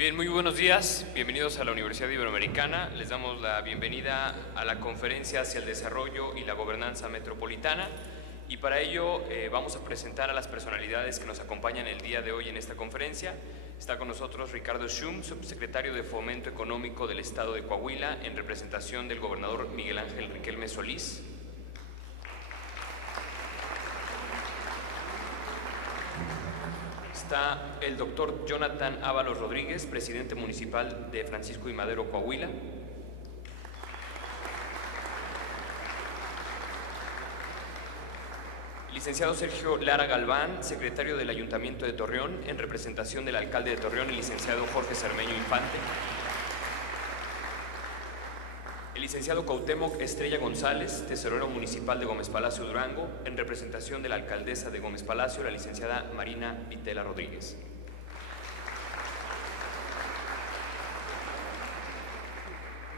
Bien, muy buenos días. Bienvenidos a la Universidad Iberoamericana. Les damos la bienvenida a la Conferencia hacia el Desarrollo y la Gobernanza Metropolitana. Y para ello vamos a presentar a las personalidades que nos acompañan el día de hoy en esta conferencia. Está con nosotros Ricardo Schum, subsecretario de Fomento Económico del Estado de Coahuila, en representación del gobernador Miguel Ángel Riquelme Solís. Está el doctor Jonathan Ábalos Rodríguez, presidente municipal de Francisco y Madero, Coahuila. Licenciado Sergio Lara Galván, secretario del Ayuntamiento de Torreón, en representación del alcalde de Torreón, el licenciado Jorge Cermeño Infante. El licenciado Cuauhtémoc Estrella González, tesorero municipal de Gómez Palacio, Durango, en representación de la alcaldesa de Gómez Palacio, la licenciada Marina Vitela Rodríguez.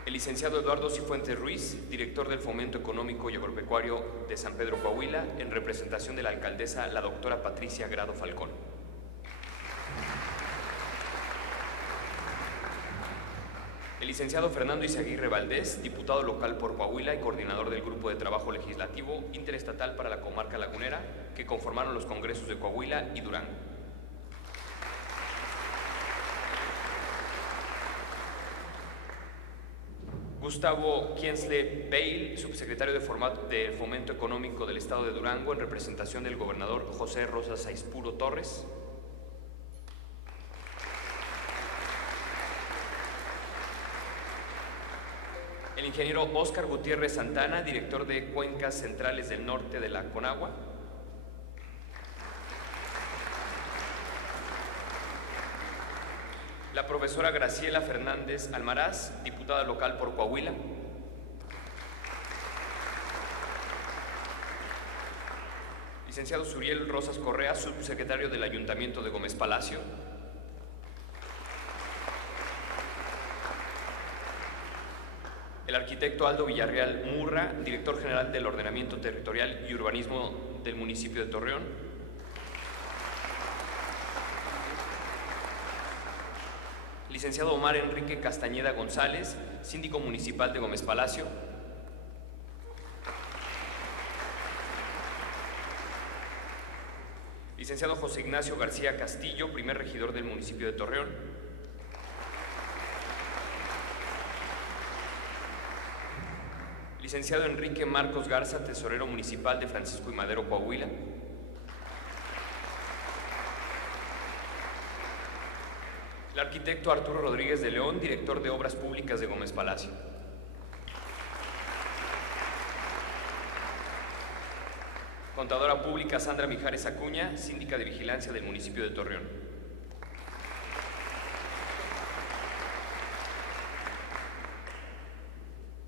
El licenciado Eduardo Cifuentes Ruiz, director del Fomento Económico y Agropecuario de San Pedro Coahuila, en representación de la alcaldesa, la doctora Patricia Grado Falcón. El licenciado Fernando Izaguirre Valdés, diputado local por Coahuila y coordinador del Grupo de Trabajo Legislativo Interestatal para la Comarca Lagunera, que conformaron los congresos de Coahuila y Durango. Gustavo Kienzle Bale, subsecretario de Fomento Económico del Estado de Durango, en representación del gobernador José Rosa Saispuro Torres. El ingeniero Óscar Gutiérrez Santana, director de Cuencas Centrales del Norte de la Conagua. La profesora Graciela Fernández Almaraz, diputada local por Coahuila. Licenciado Suriel Rosas Correa, subsecretario del Ayuntamiento de Gómez Palacio. El arquitecto Aldo Villarreal Murra, director general del Ordenamiento Territorial y Urbanismo del municipio de Torreón. Licenciado Omar Enrique Castañeda González, síndico municipal de Gómez Palacio. Licenciado José Ignacio García Castillo, primer regidor del municipio de Torreón. Licenciado Enrique Marcos Garza, tesorero municipal de Francisco y Madero, Coahuila. El arquitecto Arturo Rodríguez de León, director de Obras Públicas de Gómez Palacio. Contadora pública Sandra Mijares Acuña, síndica de vigilancia del municipio de Torreón.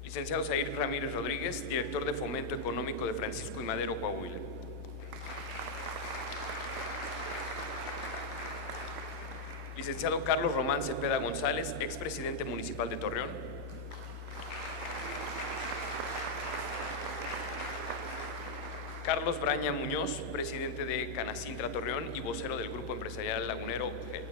Licenciado Zair Ramírez Rodríguez, director de Fomento Económico de Francisco y Madero, Coahuila. Licenciado Carlos Román Cepeda González, expresidente municipal de Torreón. Carlos Braña Muñoz, presidente de Canacintra Torreón y vocero del Grupo Empresarial Lagunero UGEL.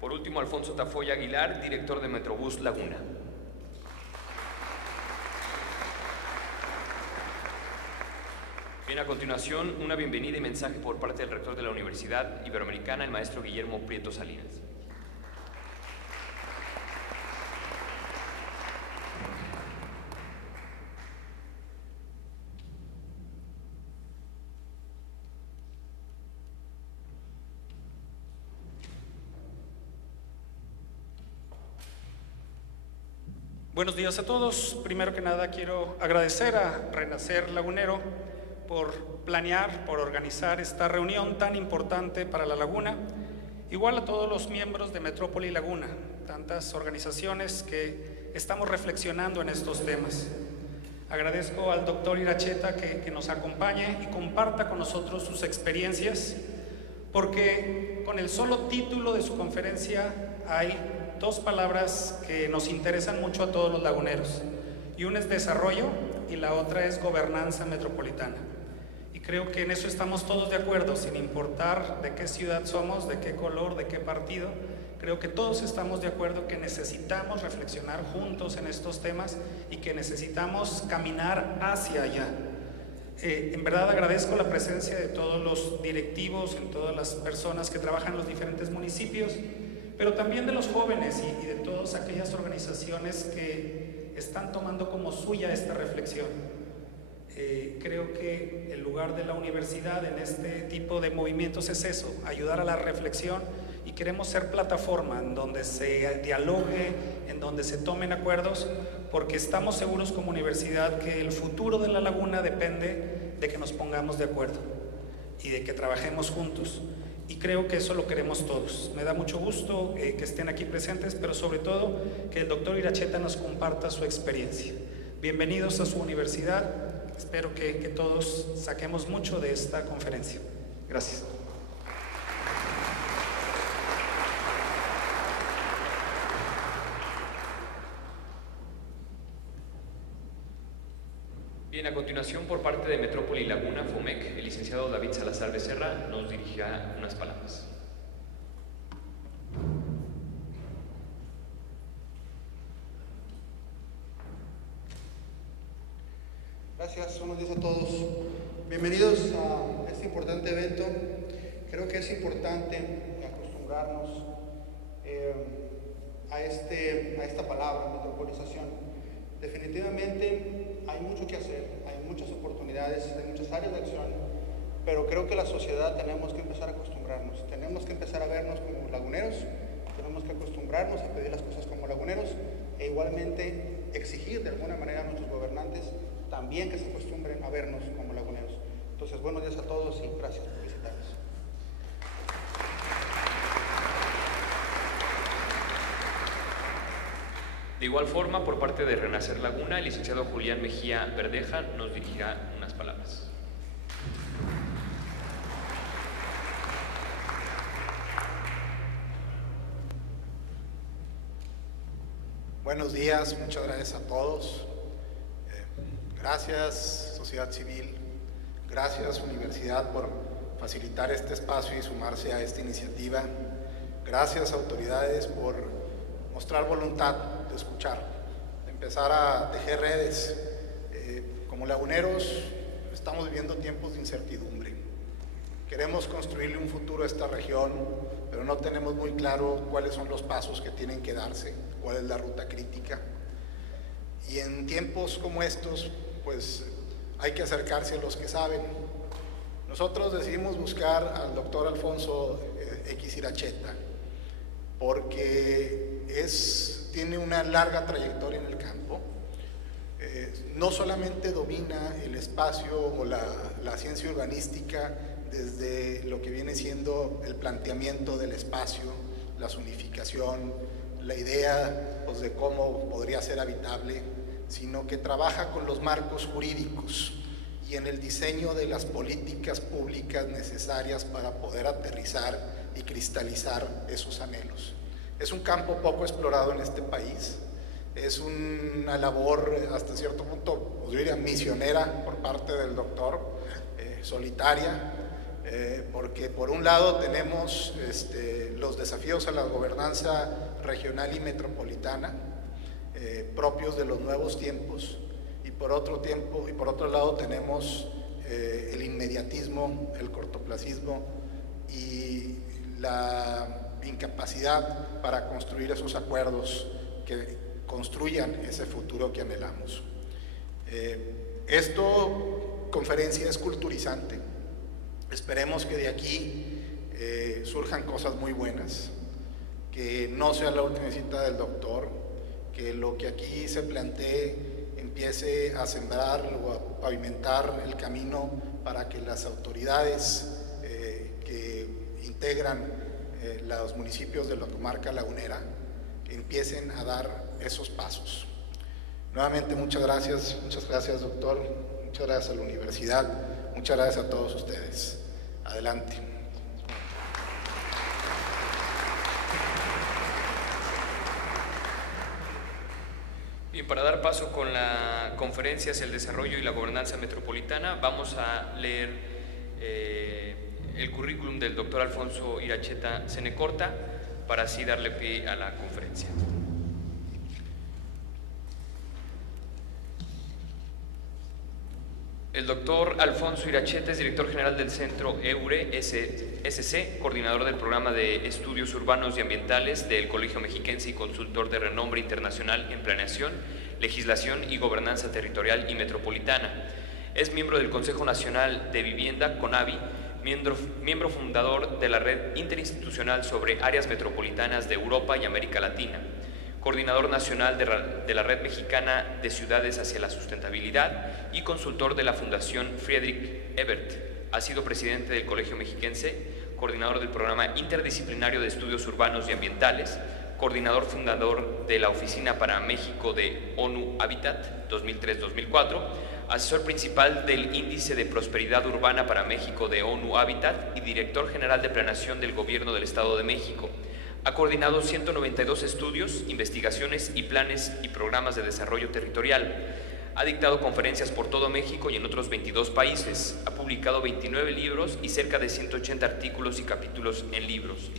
Por último, Alfonso Tafoya Aguilar, director de Metrobús Laguna. Bien, a continuación, una bienvenida y mensaje por parte del rector de la Universidad Iberoamericana, el maestro Guillermo Prieto Salinas. Buenos días a todos. Primero que nada quiero agradecer a Renacer Lagunero por planear, por organizar esta reunión tan importante para la Laguna, igual a todos los miembros de Metrópoli Laguna, tantas organizaciones que estamos reflexionando en estos temas. Agradezco al doctor Iracheta que nos acompañe y comparta con nosotros sus experiencias, porque con el solo título de su conferencia hay dos palabras que nos interesan mucho a todos los laguneros, y una es desarrollo y la otra es gobernanza metropolitana. Y Y creo que en eso estamos todos de acuerdo, sin importar de qué ciudad somos, de qué color, de qué partido. Creo que todos estamos de acuerdo que necesitamos reflexionar juntos en estos temas y que necesitamos caminar hacia allá. En verdad agradezco la presencia de todos los directivos, en todas las personas que trabajan en los diferentes municipios, pero también de los jóvenes y de todas aquellas organizaciones que están tomando como suya esta reflexión. Creo que el lugar de la universidad en este tipo de movimientos es eso, ayudar a la reflexión, y queremos ser plataforma en donde se dialogue, en donde se tomen acuerdos, porque estamos seguros como universidad que el futuro de la laguna depende de que nos pongamos de acuerdo y de que trabajemos juntos, y creo que eso lo queremos todos. Me da mucho gusto que estén aquí presentes, pero sobre todo que el doctor Iracheta nos comparta su experiencia. Bienvenidos a su universidad, espero que todos saquemos mucho de esta conferencia. Gracias. Bien, a continuación, por parte de Metrópoli Laguna FOMEC, el licenciado David Salazar Becerra nos dirigirá unas palabras. Gracias, buenos días a todos. Bienvenidos a este importante evento. Creo que es importante acostumbrarnos a esta palabra, metropolización. Definitivamente hay mucho que hacer, hay muchas oportunidades, hay muchas áreas de acción, pero creo que la sociedad tenemos que empezar a acostumbrarnos, tenemos que empezar a vernos como laguneros, tenemos que acostumbrarnos a pedir las cosas como laguneros e igualmente exigir de alguna manera a nuestros gobernantes también que se acostumbren a vernos como laguneros. Entonces, buenos días a todos y gracias por visitarnos. De igual forma, por parte de Renacer Laguna, el licenciado Julián Mejía Verdeja nos dirigirá unas palabras. Buenos días, muchas gracias a todos. Gracias, sociedad civil. Gracias, universidad, por facilitar este espacio y sumarse a esta iniciativa. Gracias, autoridades, por mostrar voluntad de escuchar, de empezar a tejer redes. Como laguneros estamos viviendo tiempos de incertidumbre. Queremos construirle un futuro a esta región, pero no tenemos muy claro cuáles son los pasos que tienen que darse, cuál es la ruta crítica. Y en tiempos como estos, pues hay que acercarse a los que saben. Nosotros decidimos buscar al doctor Alfonso X. Iracheta porque tiene una larga trayectoria en el campo. No solamente domina el espacio o la ciencia urbanística desde lo que viene siendo el planteamiento del espacio, la zonificación, la idea pues, de cómo podría ser habitable, sino que trabaja con los marcos jurídicos y en el diseño de las políticas públicas necesarias para poder aterrizar y cristalizar esos anhelos. Es un campo poco explorado en este país, es una labor hasta cierto punto, yo diría, misionera por parte del doctor, solitaria, porque por un lado tenemos los desafíos a la gobernanza regional y metropolitana, propios de los nuevos tiempos, y por otro lado tenemos el inmediatismo, el cortoplacismo y la incapacidad para construir esos acuerdos que construyan ese futuro que anhelamos. Conferencia es culturizante. Esperemos que de aquí surjan cosas muy buenas, que no sea la última cita del doctor, que lo que aquí se plantee empiece a sembrar o a pavimentar el camino para que las autoridades que integran los municipios de la comarca lagunera empiecen a dar esos pasos. Nuevamente muchas gracias doctor, muchas gracias a la universidad, muchas gracias a todos ustedes. Adelante. Bien, para dar paso con la conferencia hacia el desarrollo y la gobernanza metropolitana, vamos a leer el currículum del doctor Alfonso Iracheta Cenecorta para así darle pie a la conferencia. El doctor Alfonso Iracheta es director general del Centro EURE-SC, coordinador del programa de estudios urbanos y ambientales del Colegio Mexiquense y consultor de renombre internacional en planeación, legislación y gobernanza territorial y metropolitana. Es miembro del Consejo Nacional de Vivienda, CONAVI, miembro fundador de la Red Interinstitucional sobre Áreas Metropolitanas de Europa y América Latina, coordinador nacional de la Red Mexicana de Ciudades hacia la Sustentabilidad y consultor de la Fundación Friedrich Ebert. Ha sido presidente del Colegio Mexiquense, coordinador del Programa Interdisciplinario de Estudios Urbanos y Ambientales, coordinador fundador de la Oficina para México de ONU Habitat 2003-2004, asesor principal del Índice de Prosperidad Urbana para México de ONU Habitat y director general de Planeación del Gobierno del Estado de México. Ha coordinado 192 estudios, investigaciones y planes y programas de desarrollo territorial. Ha dictado conferencias por todo México y en otros 22 países. Ha publicado 29 libros y cerca de 180 artículos y capítulos en libros.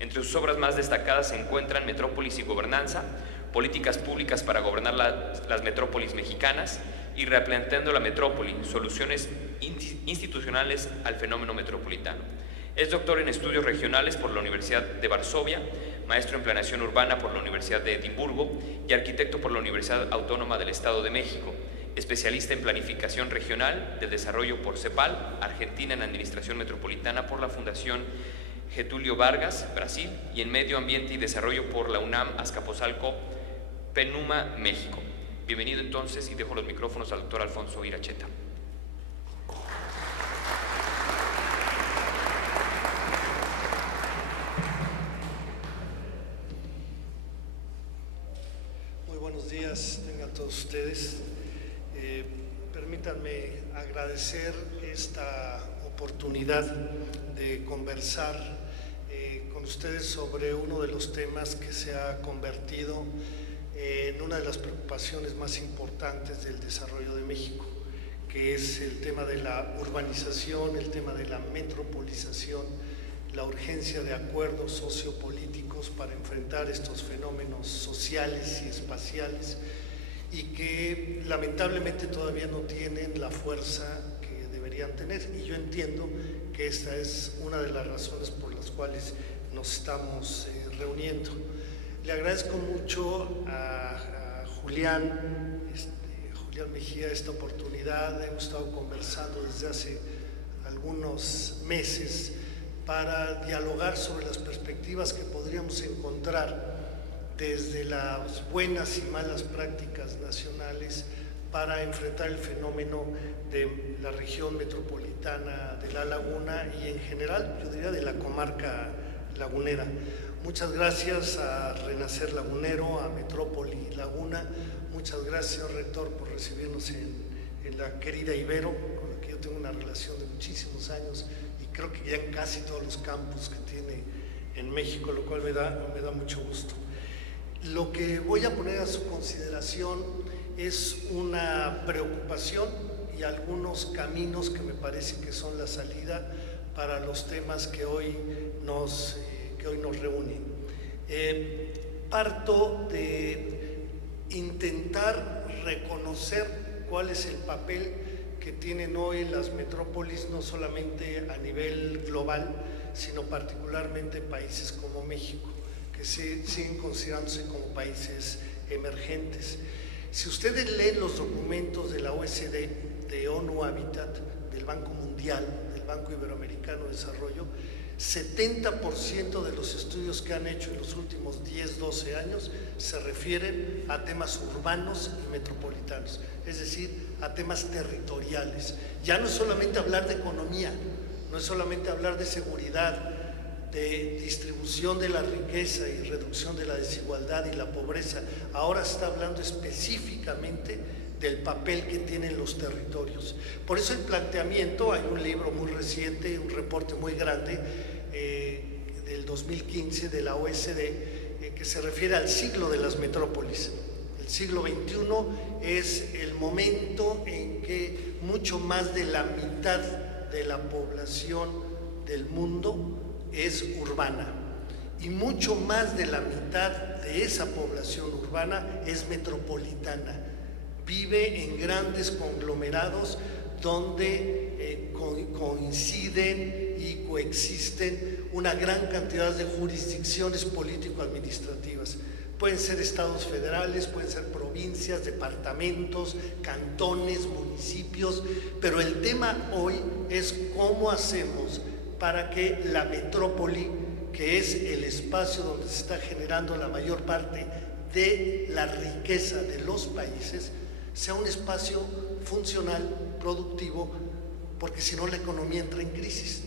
Entre sus obras más destacadas se encuentran Metrópolis y Gobernanza, Políticas Públicas para Gobernar las Metrópolis Mexicanas y Replanteando la Metrópoli, Soluciones Institucionales al Fenómeno Metropolitano. Es doctor en Estudios Regionales por la Universidad de Varsovia, maestro en Planeación Urbana por la Universidad de Edimburgo y arquitecto por la Universidad Autónoma del Estado de México, especialista en Planificación Regional del Desarrollo por CEPAL, Argentina en Administración Metropolitana por la Fundación Getúlio Vargas, Brasil, y en Medio Ambiente y Desarrollo por la UNAM Azcapotzalco, Penuma, México. Bienvenido entonces y dejo los micrófonos al doctor Alfonso Iracheta. Buenos días, tengan todos ustedes. Permítanme agradecer esta oportunidad de conversar con ustedes sobre uno de los temas que se ha convertido en una de las preocupaciones más importantes del desarrollo de México, que es el tema de la urbanización, el tema de la metropolización, la urgencia de acuerdos sociopolíticos para enfrentar estos fenómenos sociales y espaciales y que lamentablemente todavía no tienen la fuerza que deberían tener. Y yo entiendo que esta es una de las razones por las cuales nos estamos reuniendo. Le agradezco mucho a Julián Mejía esta oportunidad. Hemos estado conversando desde hace algunos meses para dialogar sobre las perspectivas que podríamos encontrar desde las buenas y malas prácticas nacionales para enfrentar el fenómeno de la región metropolitana de La Laguna y en general, yo diría, de la comarca lagunera. Muchas gracias a Renacer Lagunero, a Metrópoli Laguna. Muchas gracias, señor rector, por recibirnos en la querida Ibero, con la que yo tengo una relación de muchísimos años. Creo que ya en casi todos los campus que tiene en México, lo cual me da mucho gusto. Lo que voy a poner a su consideración es una preocupación y algunos caminos que me parece que son la salida para los temas que hoy nos reúnen. Parto de intentar reconocer cuál es el papel que tienen hoy las metrópolis, no solamente a nivel global, sino particularmente países como México, que siguen considerándose como países emergentes. Si ustedes leen los documentos de la OECD, de ONU Habitat, del Banco Mundial, del Banco Iberoamericano de Desarrollo, 70% de los estudios que han hecho en los últimos 10, 12 años se refieren a temas urbanos y metropolitanos, es decir, a temas territoriales. Ya no es solamente hablar de economía, no es solamente hablar de seguridad, de distribución de la riqueza y reducción de la desigualdad y la pobreza. Ahora se está hablando específicamente del papel que tienen los territorios. Por eso el planteamiento, hay un libro muy reciente, un reporte muy grande del 2015 de la OECD que se refiere al siglo de las metrópolis. El siglo XXI es el momento en que mucho más de la mitad de la población del mundo es urbana y mucho más de la mitad de esa población urbana es metropolitana. Vive en grandes conglomerados donde coinciden y coexisten una gran cantidad de jurisdicciones político-administrativas. Pueden ser estados federales, pueden ser provincias, departamentos, cantones, municipios, pero el tema hoy es cómo hacemos para que la metrópoli, que es el espacio donde se está generando la mayor parte de la riqueza de los países, sea un espacio funcional, productivo, porque si no la economía entra en crisis.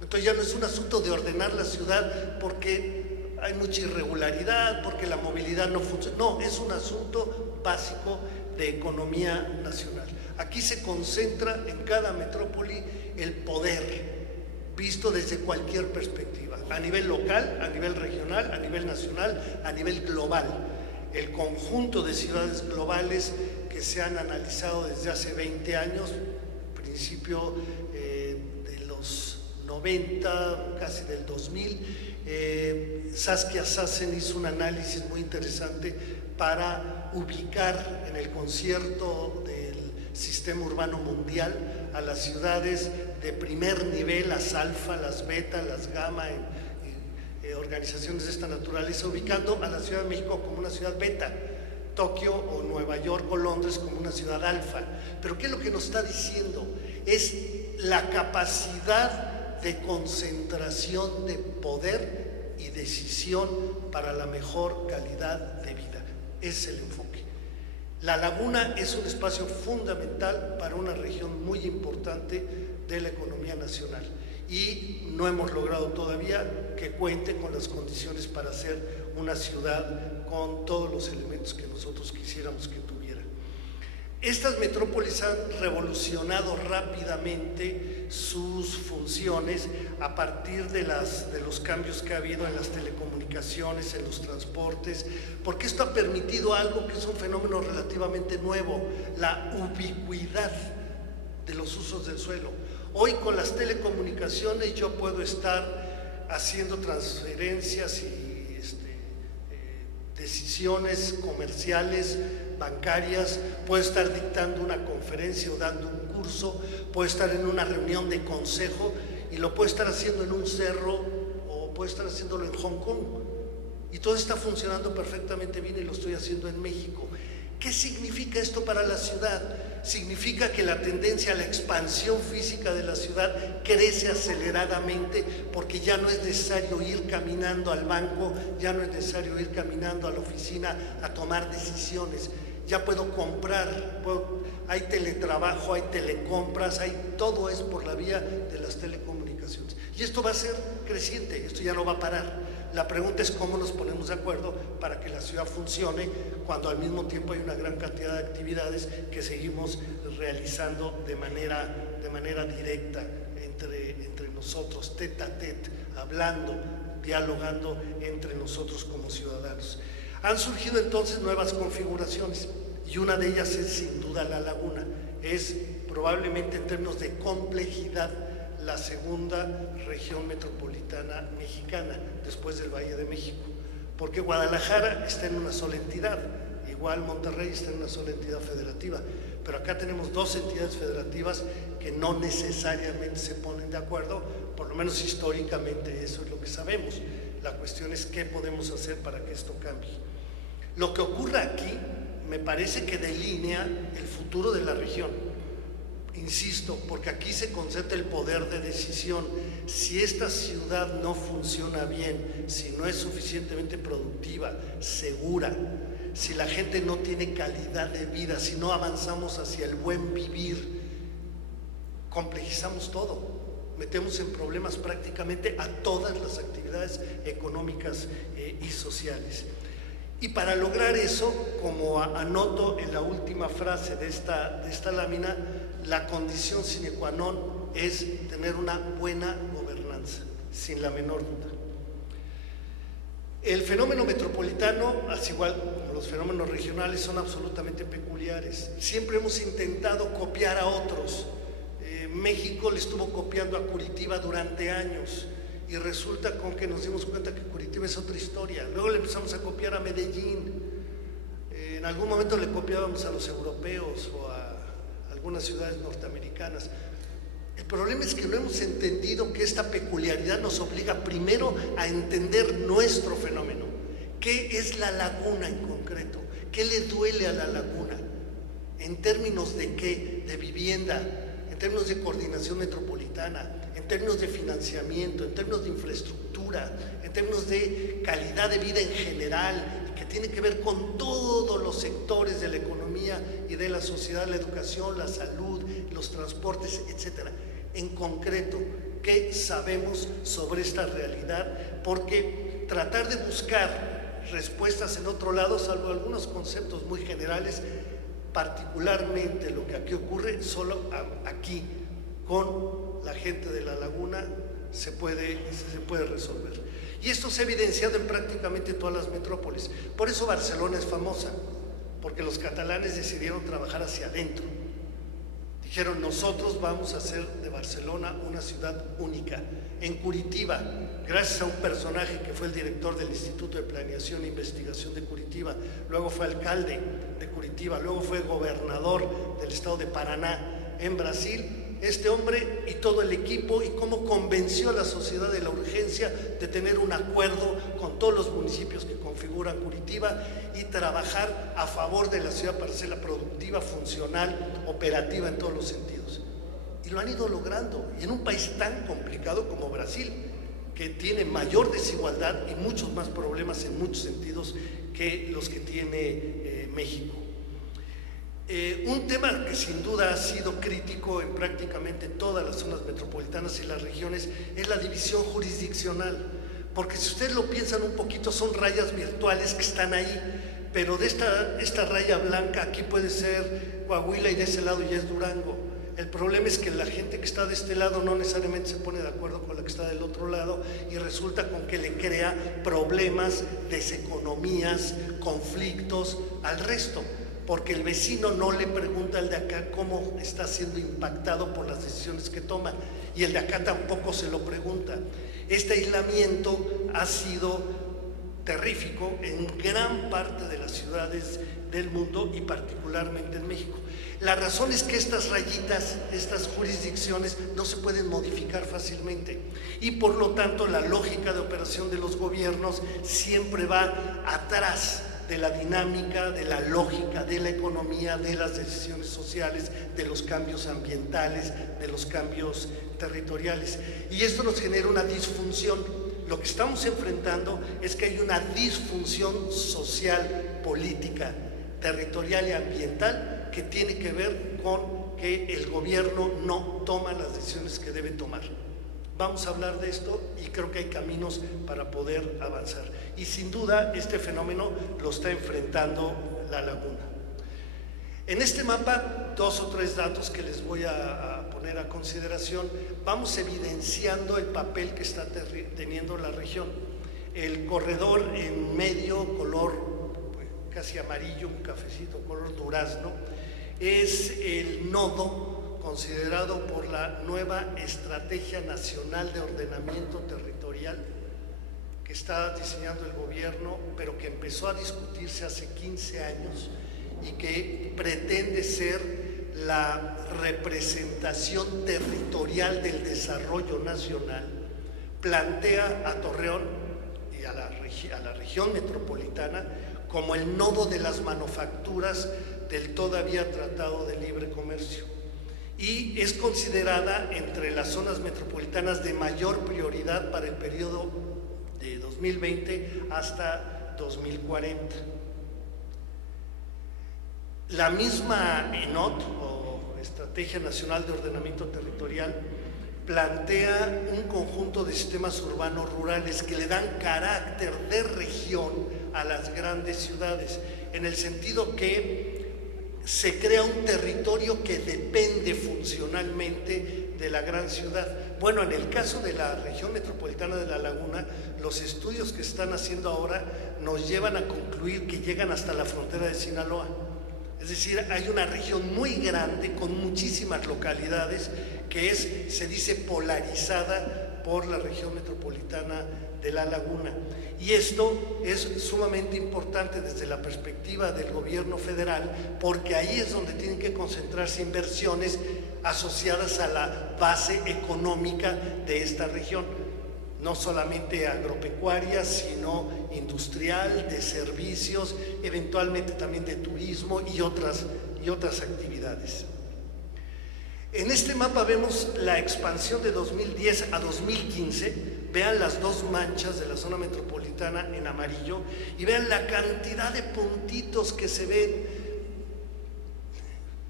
Entonces ya no es un asunto de ordenar la ciudad porque hay mucha irregularidad, porque la movilidad no funciona. No, es un asunto básico de economía nacional. Aquí se concentra en cada metrópoli el poder, visto desde cualquier perspectiva, a nivel local, a nivel regional, a nivel nacional, a nivel global. El conjunto de ciudades globales que se han analizado desde hace 20 años, principio de los 90, casi del 2000, Saskia Sassen hizo un análisis muy interesante para ubicar en el concierto del sistema urbano mundial a las ciudades de primer nivel, las alfa, las beta, las gamma, organizaciones de esta naturaleza, ubicando a la Ciudad de México como una ciudad beta, Tokio o Nueva York o Londres como una ciudad alfa. Pero ¿qué es lo que nos está diciendo? Es la capacidad de concentración de poder y decisión para la mejor calidad de vida. Ese es el enfoque. La laguna es un espacio fundamental para una región muy importante de la economía nacional y no hemos logrado todavía que cuente con las condiciones para ser una ciudad con todos los elementos que nosotros quisiéramos que tuviera. Estas metrópolis han revolucionado rápidamente sus funciones a partir de los cambios que ha habido en las telecomunicaciones, en los transportes, porque esto ha permitido algo que es un fenómeno relativamente nuevo, la ubicuidad de los usos del suelo. Hoy con las telecomunicaciones yo puedo estar haciendo transferencias y decisiones comerciales, bancarias, puedo estar dictando una conferencia o dando un curso, puedo estar en una reunión de consejo y lo puedo estar haciendo en un cerro o puedo estar haciéndolo en Hong Kong. Y todo está funcionando perfectamente bien y lo estoy haciendo en México. ¿Qué significa esto para la ciudad? Significa que la tendencia a la expansión física de la ciudad crece aceleradamente porque ya no es necesario ir caminando al banco, ya no es necesario ir caminando a la oficina a tomar decisiones. Ya puedo comprar, hay teletrabajo, hay telecompras, todo es por la vía de las telecomunicaciones. Y esto va a ser creciente, esto ya no va a parar. La pregunta es cómo nos ponemos de acuerdo para que la ciudad funcione cuando al mismo tiempo hay una gran cantidad de actividades que seguimos realizando de manera directa entre nosotros, tete a tete, hablando, dialogando entre nosotros como ciudadanos. Han surgido entonces nuevas configuraciones y una de ellas es sin duda la laguna. Es probablemente en términos de complejidad la segunda región metropolitana mexicana después del Valle de México, porque Guadalajara está en una sola entidad, igual Monterrey está en una sola entidad federativa, pero acá tenemos dos entidades federativas que no necesariamente se ponen de acuerdo, por lo menos históricamente eso es lo que sabemos. La cuestión es qué podemos hacer para que esto cambie. Lo que ocurre aquí me parece que delinea el futuro de la región. Insisto, porque aquí se concentra el poder de decisión. Si esta ciudad no funciona bien, si no es suficientemente productiva, segura, si la gente no tiene calidad de vida, si no avanzamos hacia el buen vivir, complejizamos todo. Metemos en problemas prácticamente a todas las actividades económicas y sociales. Y para lograr eso, como anoto en la última frase de esta lámina, la condición sine qua non es tener una buena gobernanza, sin la menor duda. El fenómeno metropolitano, así igual como los fenómenos regionales, son absolutamente peculiares. Siempre hemos intentado copiar a otros. México le estuvo copiando a Curitiba durante años y resulta con que nos dimos cuenta que Curitiba es otra historia. Luego le empezamos a copiar a Medellín, en algún momento le copiábamos a los europeos o a algunas ciudades norteamericanas. El problema es que no hemos entendido que esta peculiaridad nos obliga primero a entender nuestro fenómeno. ¿Qué es la laguna en concreto? ¿Qué le duele a la laguna? ¿En términos de qué? De vivienda, en términos de coordinación metropolitana, en términos de financiamiento, en términos de infraestructura, en términos de calidad de vida en general, que tiene que ver con todos los sectores de la economía y de la sociedad, la educación, la salud, los transportes, etcétera. En concreto, ¿qué sabemos sobre esta realidad? Porque tratar de buscar respuestas en otro lado, salvo algunos conceptos muy generales, particularmente lo que aquí ocurre, solo aquí, con la gente de la laguna, se puede resolver. Y esto se ha evidenciado en prácticamente todas las metrópolis. Por eso Barcelona es famosa, porque los catalanes decidieron trabajar hacia adentro. Dijeron, nosotros vamos a hacer de Barcelona una ciudad única. En Curitiba, gracias a un personaje que fue el director del Instituto de Planeación e Investigación de Curitiba, luego fue alcalde de Curitiba, luego fue gobernador del estado de Paraná en Brasil, este hombre y todo el equipo, y cómo convenció a la sociedad de la urgencia de tener un acuerdo con todos los municipios que configuran Curitiba y trabajar a favor de la ciudad para hacerla productiva, funcional, operativa en todos los sentidos. Y lo han ido logrando, y en un país tan complicado como Brasil, que tiene mayor desigualdad y muchos más problemas en muchos sentidos que los que tiene México. Un tema que sin duda ha sido crítico en prácticamente todas las zonas metropolitanas y las regiones es la división jurisdiccional, porque si ustedes lo piensan un poquito, son rayas virtuales que están ahí, pero de esta raya blanca aquí puede ser Coahuila y de ese lado ya es Durango. El problema es que la gente que está de este lado no necesariamente se pone de acuerdo con la que está del otro lado y resulta con que le crea problemas, deseconomías, conflictos al resto, porque el vecino no le pregunta al de acá cómo está siendo impactado por las decisiones que toma y el de acá tampoco se lo pregunta. Este aislamiento ha sido terrífico en gran parte de las ciudades del mundo y particularmente en México. La razón es que estas rayitas, estas jurisdicciones no se pueden modificar fácilmente y por lo tanto la lógica de operación de los gobiernos siempre va atrás de la dinámica, de la lógica, de la economía, de las decisiones sociales, de los cambios ambientales, de los cambios territoriales. Y esto nos genera una disfunción. Lo que estamos enfrentando es que hay una disfunción social, política, territorial y ambiental que tiene que ver con que el gobierno no toma las decisiones que debe tomar. Vamos a hablar de esto y creo que hay caminos para poder avanzar. Y sin duda este fenómeno lo está enfrentando la laguna. En este mapa, 2 o 3 datos que les voy a poner a consideración, vamos evidenciando el papel que está teniendo la región. El corredor en medio, color casi amarillo, un cafecito, color durazno, es el nodo considerado por la nueva Estrategia Nacional de Ordenamiento Territorial que está diseñando el gobierno, pero que empezó a discutirse hace 15 años y que pretende ser la representación territorial del desarrollo nacional. Plantea a Torreón y a la región metropolitana como el nodo de las manufacturas del todavía Tratado de Libre Comercio y es considerada entre las zonas metropolitanas de mayor prioridad para el periodo de 2020 hasta 2040. La misma ENOT, o Estrategia Nacional de Ordenamiento Territorial, plantea un conjunto de sistemas urbanos rurales que le dan carácter de región a las grandes ciudades, en el sentido que se crea un territorio que depende funcionalmente de la gran ciudad. Bueno, en el caso de la región metropolitana de La Laguna, los estudios que se están haciendo ahora nos llevan a concluir que llegan hasta la frontera de Sinaloa. Es decir, hay una región muy grande con muchísimas localidades que se dice polarizada por la región metropolitana de La Laguna. Y esto es sumamente importante desde la perspectiva del gobierno federal, porque ahí es donde tienen que concentrarse inversiones asociadas a la base económica de esta región, no solamente agropecuaria, sino industrial, de servicios, eventualmente también de turismo y otras actividades. En este mapa vemos la expansión de 2010 a 2015. Vean las dos manchas de la zona metropolitana en amarillo y vean la cantidad de puntitos que se ven.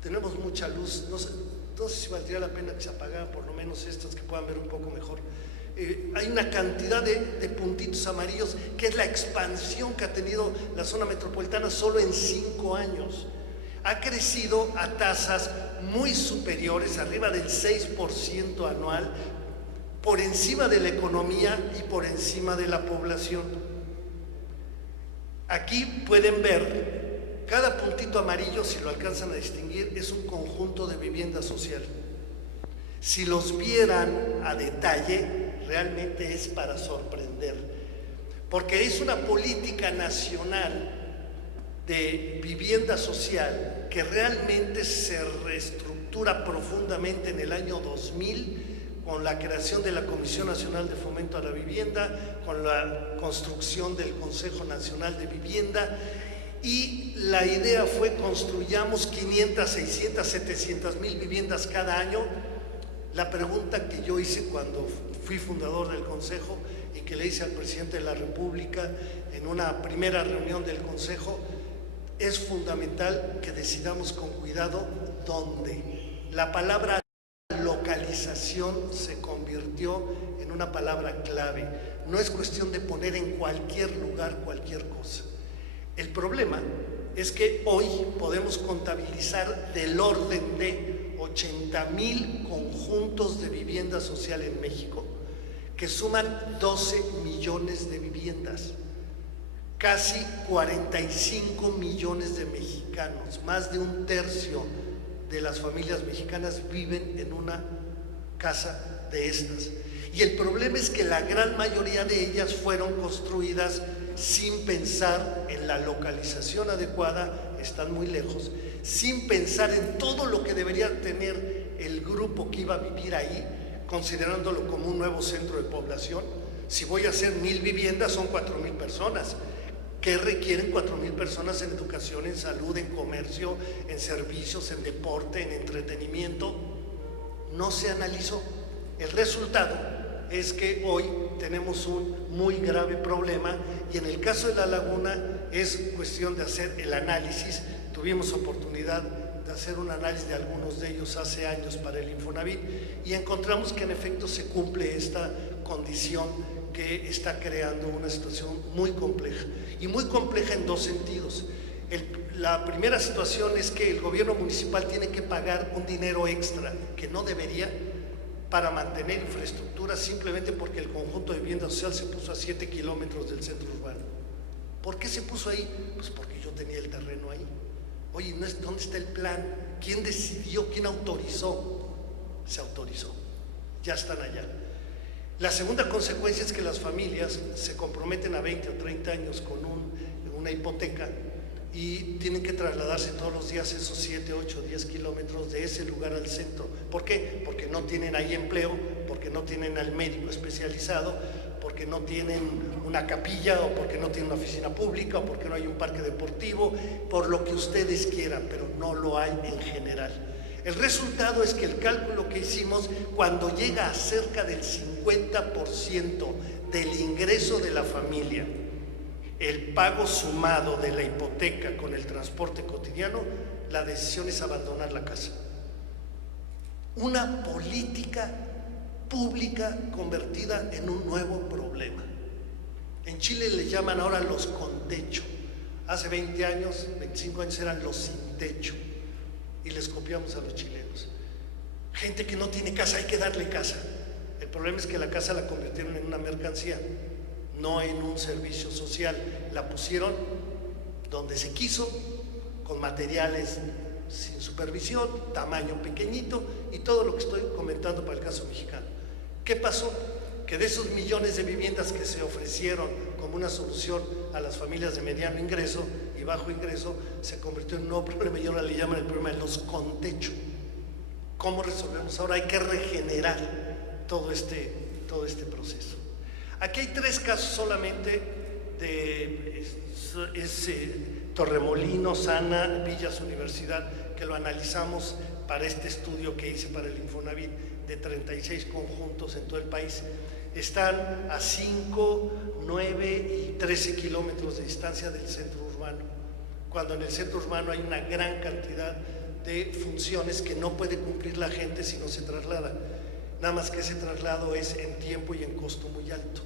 Tenemos mucha luz, no sé si valdría la pena que se apagaran por lo menos estas, que puedan ver un poco mejor. Hay una cantidad de puntitos amarillos que es la expansión que ha tenido la zona metropolitana solo en 5 años. Ha crecido a tasas muy superiores, arriba del 6% anual, por encima de la economía y por encima de la población. Aquí pueden ver, cada puntito amarillo, si lo alcanzan a distinguir, es un conjunto de vivienda social. Si los vieran a detalle, realmente es para sorprender, porque es una política nacional de vivienda social que realmente se reestructura profundamente en el año 2000 con la creación de la Comisión Nacional de Fomento a la Vivienda, con la construcción del Consejo Nacional de Vivienda, y la idea fue construyamos 500, 600, 700 mil viviendas cada año. La pregunta que yo hice cuando fui fundador del Consejo y que le hice al presidente de la República en una primera reunión del Consejo, es fundamental que decidamos con cuidado dónde. La palabra localización se convirtió en una palabra clave. No es cuestión de poner en cualquier lugar cualquier cosa. El problema es que hoy podemos contabilizar del orden de 80,000 conjuntos de vivienda social en México, que suman 12 millones de viviendas. Casi 45 millones de mexicanos, más de un tercio de las familias mexicanas viven en una casa de estas. Y el problema es que la gran mayoría de ellas fueron construidas sin pensar en la localización adecuada, están muy lejos, sin pensar en todo lo que debería tener el grupo que iba a vivir ahí, considerándolo como un nuevo centro de población. Si voy a hacer 1,000 viviendas, son 4,000 personas. ¿Qué requieren 4,000 personas en educación, en salud, en comercio, en servicios, en deporte, en entretenimiento? No se analizó. El resultado es que hoy tenemos un muy grave problema, y en el caso de La Laguna es cuestión de hacer el análisis. Tuvimos oportunidad de hacer un análisis de algunos de ellos hace años para el Infonavit y encontramos que en efecto se cumple esta condición que está creando una situación muy compleja, y muy compleja en dos sentidos. La primera situación es que el gobierno municipal tiene que pagar un dinero extra que no debería para mantener infraestructura, simplemente porque el conjunto de vivienda social se puso a 7 kilómetros del centro urbano. ¿Por qué se puso ahí? Pues porque yo tenía el terreno ahí. Oye, ¿dónde está el plan? ¿Quién decidió? ¿Quién autorizó? Se autorizó. Ya están allá. La segunda consecuencia es que las familias se comprometen a 20 o 30 años con una hipoteca y tienen que trasladarse todos los días esos 7, 8, 10 kilómetros de ese lugar al centro. ¿Por qué? Porque no tienen ahí empleo, porque no tienen al médico especializado, porque no tienen una capilla, o porque no tienen una oficina pública, o porque no hay un parque deportivo, por lo que ustedes quieran, pero no lo hay en general. El resultado es que el cálculo que hicimos, cuando llega a cerca del 50% del ingreso de la familia, el pago sumado de la hipoteca con el transporte cotidiano, la decisión es abandonar la casa. Una política pública convertida en un nuevo problema. En Chile le llaman ahora los con techo. Hace 20 años, 25 años eran los sin techo. Y les copiamos a los chilenos. Gente que no tiene casa, hay que darle casa. El problema es que la casa la convirtieron en una mercancía, no en un servicio social. La pusieron donde se quiso con materiales sin supervisión, tamaño pequeñito y todo lo que estoy comentando para el caso mexicano. ¿Qué pasó? Que de esos millones de viviendas que se ofrecieron como una solución a las familias de mediano ingreso y bajo ingreso, se convirtió en un nuevo problema y ahora le llaman el problema de los con techo. ¿Cómo resolvemos? Ahora hay que regenerar todo este proceso. Aquí hay 3 casos solamente de Torremolinos, Sana, Villas, Universidad, que lo analizamos para este estudio que hice para el Infonavit de 36 conjuntos en todo el país. Están a 5, 9 y 13 kilómetros de distancia del centro urbano, cuando en el centro urbano hay una gran cantidad de funciones que no puede cumplir la gente si no se traslada. Nada más que ese traslado es en tiempo y en costo muy alto.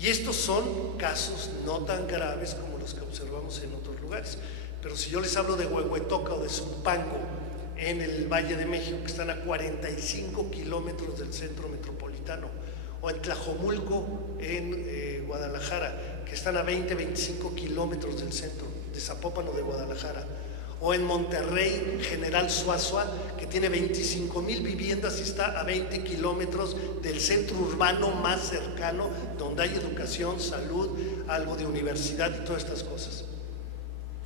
Y estos son casos no tan graves como los que observamos en otros lugares. Pero si yo les hablo de Huehuetoca o de Zumpango en el Valle de México, que están a 45 kilómetros del centro metropolitano, o en Tlajomulco en Guadalajara, que están a 20-25 kilómetros del centro, de Zapopan o de Guadalajara, o en Monterrey, General Suazua, que tiene 25,000 viviendas y está a 20 kilómetros del centro urbano más cercano, donde hay educación, salud, algo de universidad y todas estas cosas.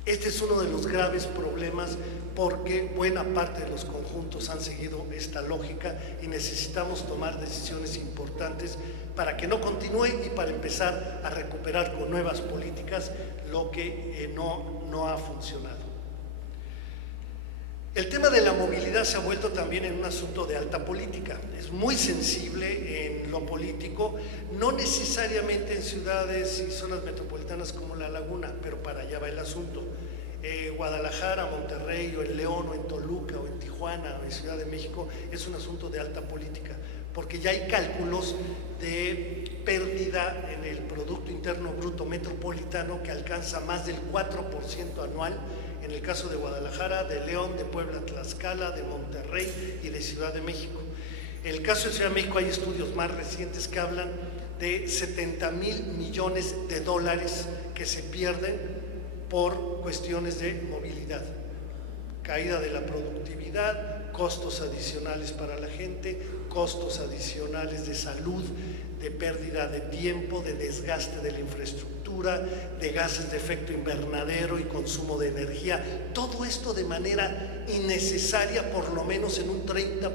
Este es uno de los graves problemas porque buena parte de los conjuntos han seguido esta lógica y necesitamos tomar decisiones importantes para que no continúe y para empezar a recuperar con nuevas políticas lo que no ha funcionado. El tema de la movilidad se ha vuelto también en un asunto de alta política. Es muy sensible en lo político, no necesariamente en ciudades y zonas metropolitanas como La Laguna, pero para allá va el asunto. Guadalajara, Monterrey, o en León, o en Toluca, o en Tijuana, o en Ciudad de México, es un asunto de alta política, porque ya hay cálculos de pérdida en el Producto Interno Bruto metropolitano que alcanza más del 4% anual, en el caso de Guadalajara, de León, de Puebla, Tlaxcala, de Monterrey y de Ciudad de México. En el caso de Ciudad de México hay estudios más recientes que hablan de 70,000 millones de dólares que se pierden por cuestiones de movilidad, caída de la productividad, costos adicionales para la gente, costos adicionales de salud, de pérdida de tiempo, de desgaste de la infraestructura, de gases de efecto invernadero y consumo de energía, todo esto de manera innecesaria, por lo menos en un 30%.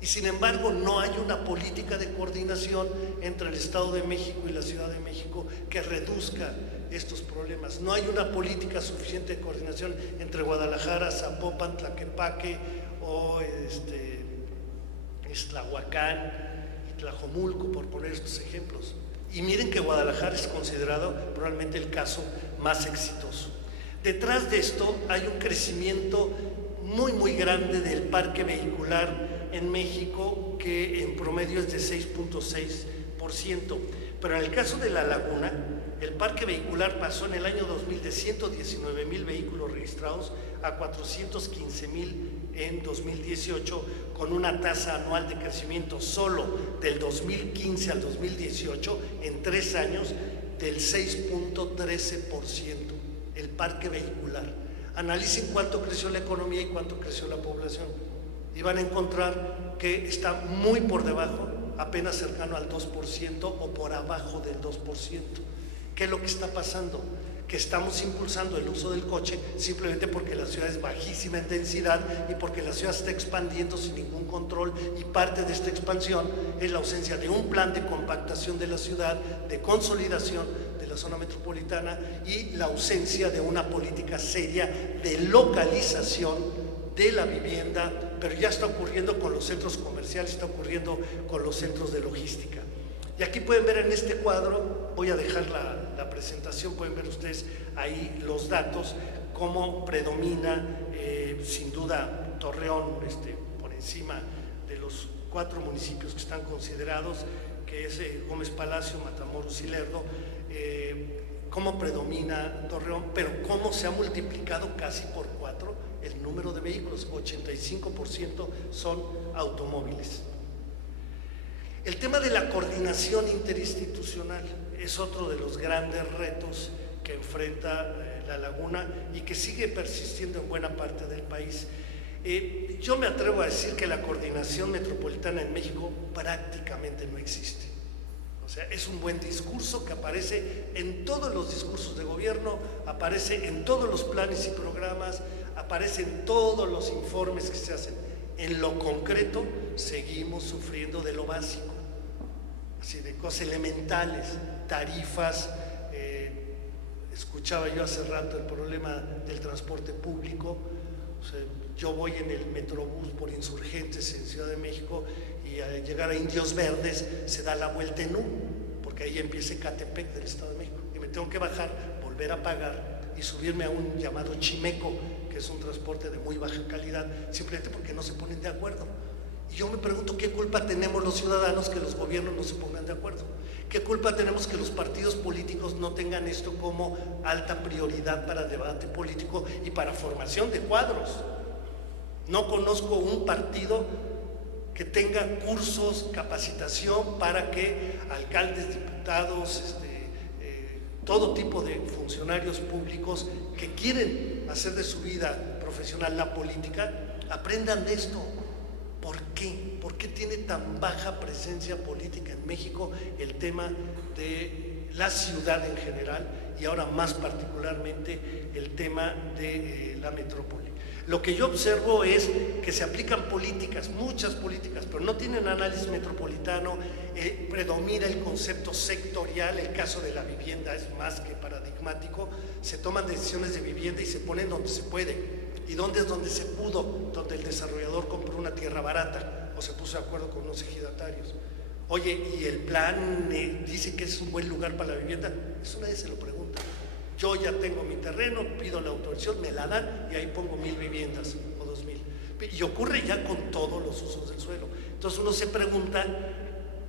Y sin embargo no hay una política de coordinación entre el Estado de México y la Ciudad de México que reduzca estos problemas. No hay una política suficiente de coordinación entre Guadalajara, Zapopan, Tlaquepaque o Tlahuacán y Tlajomulco, por poner estos ejemplos. Y miren que Guadalajara es considerado probablemente el caso más exitoso. Detrás de esto hay un crecimiento muy grande del parque vehicular en México, que en promedio es de 6.6%. Pero en el caso de La Laguna, el parque vehicular pasó en el año 2000 de 119,000 vehículos registrados a 415,000 en 2018, con una tasa anual de crecimiento solo del 2015 al 2018, en 3 años, del 6.13%, el parque vehicular. Analicen cuánto creció la economía y cuánto creció la población, y van a encontrar que está muy por debajo, apenas cercano al 2% o por abajo del 2%. ¿Qué es lo que está pasando? Que estamos impulsando el uso del coche simplemente porque la ciudad es bajísima en densidad y porque la ciudad está expandiendo sin ningún control, y parte de esta expansión es la ausencia de un plan de compactación de la ciudad, de consolidación de la zona metropolitana, y la ausencia de una política seria de localización de la vivienda, pero ya está ocurriendo con los centros comerciales, está ocurriendo con los centros de logística. Y aquí pueden ver en este cuadro, voy a dejar la presentación, pueden ver ustedes ahí los datos, cómo predomina sin duda Torreón por encima de los 4 municipios que están considerados, que es Gómez Palacio, Matamoros y Lerdo, cómo predomina Torreón, pero cómo se ha multiplicado casi por 4 el número de vehículos, 85% son automóviles. El tema de la coordinación interinstitucional es otro de los grandes retos que enfrenta la laguna y que sigue persistiendo en buena parte del país. Yo me atrevo a decir que la coordinación metropolitana en México prácticamente no existe. O sea, es un buen discurso que aparece en todos los discursos de gobierno, aparece en todos los planes y programas, aparece en todos los informes que se hacen. En lo concreto, seguimos sufriendo de lo básico, así de cosas elementales, tarifas. Escuchaba yo hace rato el problema del transporte público. O sea, yo voy en el Metrobús por Insurgentes en Ciudad de México y al llegar a Indios Verdes se da la vuelta en U, porque ahí empieza Ecatepec del Estado de México. Y me tengo que bajar, volver a pagar y subirme a un llamado Chimeco, que es un transporte de muy baja calidad, simplemente porque no se ponen de acuerdo. Y yo me pregunto, ¿qué culpa tenemos los ciudadanos que los gobiernos no se pongan de acuerdo? ¿Qué culpa tenemos que los partidos políticos no tengan esto como alta prioridad para debate político y para formación de cuadros? No conozco un partido que tenga cursos, capacitación para que alcaldes, diputados, todo tipo de funcionarios públicos que quieren hacer de su vida profesional la política, aprendan de esto. ¿Por qué? ¿Por qué tiene tan baja presencia política en México el tema de la ciudad en general y ahora más particularmente el tema de la metrópoli? Lo que yo observo es que se aplican políticas, muchas políticas, pero no tienen análisis metropolitano, predomina el concepto sectorial, el caso de la vivienda es más que paradigmático, se toman decisiones de vivienda y se ponen donde se puede. ¿Y dónde es donde se pudo? Donde el desarrollador compró una tierra barata o se puso de acuerdo con unos ejidatarios. Oye, ¿y el plan dice que es un buen lugar para la vivienda? Eso nadie se lo pregunta. Yo ya tengo mi terreno, pido la autorización, me la dan y ahí pongo 1000 viviendas o 2000. Y ocurre ya con todos los usos del suelo. Entonces uno se pregunta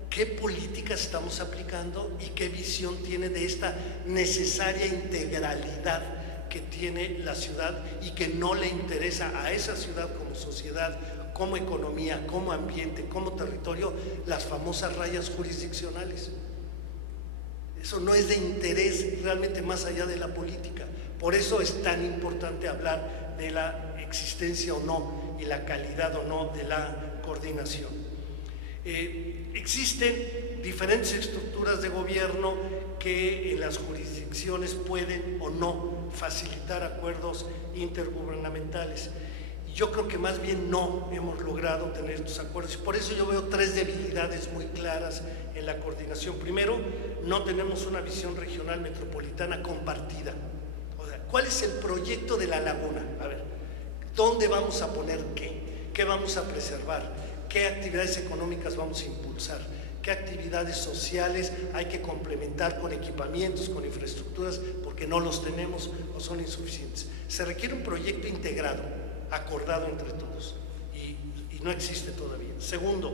qué políticas estamos aplicando y qué visión tiene de esta necesaria integralidad que tiene la ciudad y que no le interesa a esa ciudad como sociedad, como economía, como ambiente, como territorio, las famosas rayas jurisdiccionales. Eso no es de interés realmente más allá de la política. Por eso es tan importante hablar de la existencia o no y la calidad o no de la coordinación. Existen diferentes estructuras de gobierno que en las jurisdicciones pueden o no facilitar acuerdos intergubernamentales. Yo creo que más bien no hemos logrado tener estos acuerdos y por eso yo veo 3 debilidades muy claras en la coordinación. Primero, no tenemos una visión regional metropolitana compartida. O sea, ¿cuál es el proyecto de la laguna? A ver, ¿dónde vamos a poner qué? ¿Qué vamos a preservar? ¿Qué actividades económicas vamos a impulsar? ¿Qué actividades sociales hay que complementar con equipamientos, con infraestructuras, porque no los tenemos o son insuficientes? Se requiere un proyecto integrado, acordado entre todos, y no existe todavía. Segundo,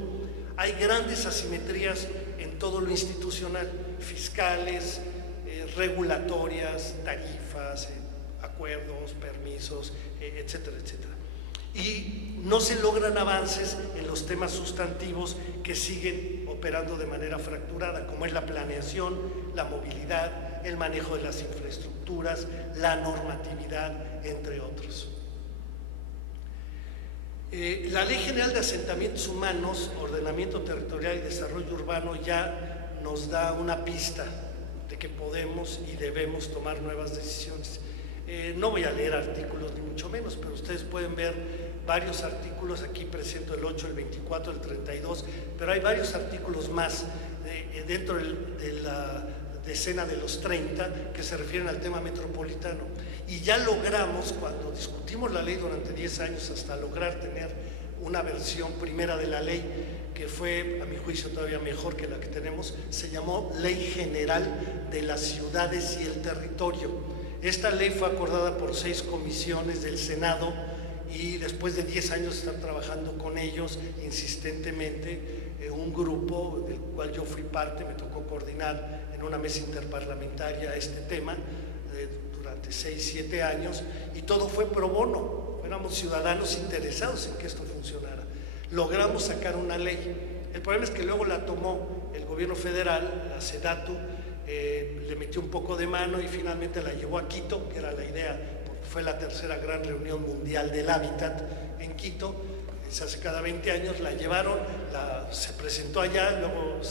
hay grandes asimetrías en todo lo institucional, fiscales, regulatorias, tarifas, acuerdos, permisos, etcétera, etcétera. Y no se logran avances en los temas sustantivos que siguen operando de manera fracturada, como es la planeación, la movilidad, el manejo de las infraestructuras, la normatividad, entre otros. La Ley General de Asentamientos Humanos, Ordenamiento Territorial y Desarrollo Urbano ya nos da una pista de que podemos y debemos tomar nuevas decisiones. No voy a leer artículos ni mucho menos, pero ustedes pueden ver varios artículos, aquí presento el 8, el 24, el 32, pero hay varios artículos más dentro de la decena de los 30 que se refieren al tema metropolitano. Y ya logramos, cuando discutimos la ley durante 10 años hasta lograr tener una versión primera de la ley, que fue a mi juicio todavía mejor que la que tenemos, se llamó Ley General de las Ciudades y el Territorio. Esta ley fue acordada por 6 comisiones del Senado y después de 10 años de estar trabajando con ellos insistentemente, un grupo del cual yo fui parte, me tocó coordinar en una mesa interparlamentaria este tema durante 6-7 años, y todo fue pro bono, éramos ciudadanos interesados en que esto funcionara. Logramos sacar una ley. El problema es que luego la tomó el gobierno federal, la SEDATU, le metió un poco de mano y finalmente la llevó a Quito, que era la idea, porque fue la tercera gran reunión mundial del hábitat en Quito, se hace cada 20 años, la llevaron, se presentó allá, luego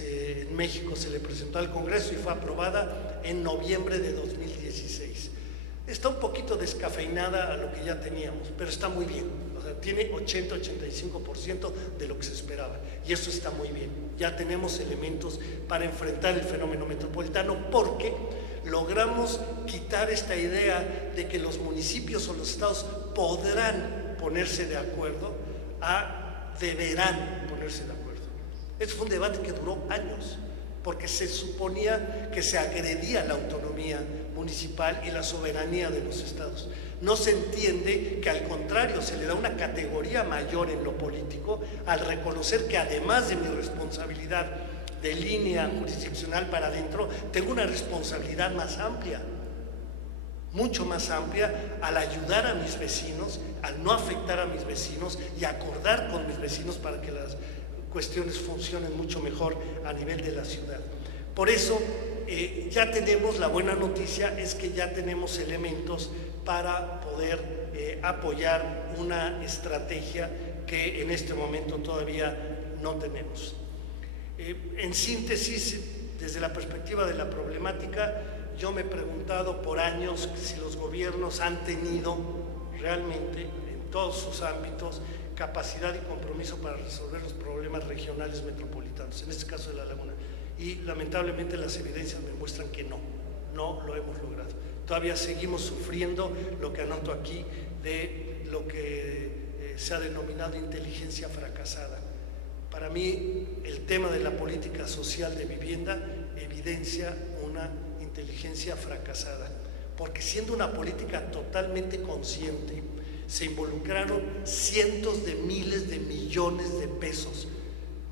en México se le presentó al Congreso y fue aprobada en noviembre de 2016. Está un poquito descafeinada a lo que ya teníamos, pero está muy bien. O sea, tiene 80-85% de lo que se esperaba. Y eso está muy bien. Ya tenemos elementos para enfrentar el fenómeno metropolitano porque logramos quitar esta idea de que los municipios o los estados podrán ponerse de acuerdo a deberán ponerse de acuerdo. Ese fue un debate que duró años, porque se suponía que se agredía la autonomía municipal y la soberanía de los estados. No se entiende que al contrario se le da una categoría mayor en lo político al reconocer que además de mi responsabilidad de línea jurisdiccional para adentro, tengo una responsabilidad más amplia, mucho más amplia, al ayudar a mis vecinos, al no afectar a mis vecinos y acordar con mis vecinos para que las cuestiones funcionen mucho mejor a nivel de la ciudad. Por eso ya tenemos, la buena noticia es que ya tenemos elementos para poder apoyar una estrategia que en este momento todavía no tenemos. En síntesis, desde la perspectiva de la problemática, yo me he preguntado por años si los gobiernos han tenido realmente en todos sus ámbitos capacidad y compromiso para resolver los problemas regionales metropolitanos, en este caso de la laguna. Y lamentablemente las evidencias me muestran que no lo hemos logrado. Todavía seguimos sufriendo lo que anoto aquí de lo que se ha denominado inteligencia fracasada. Para mí el tema de la política social de vivienda evidencia una inteligencia fracasada, porque siendo una política totalmente consciente, se involucraron cientos de miles de millones de pesos,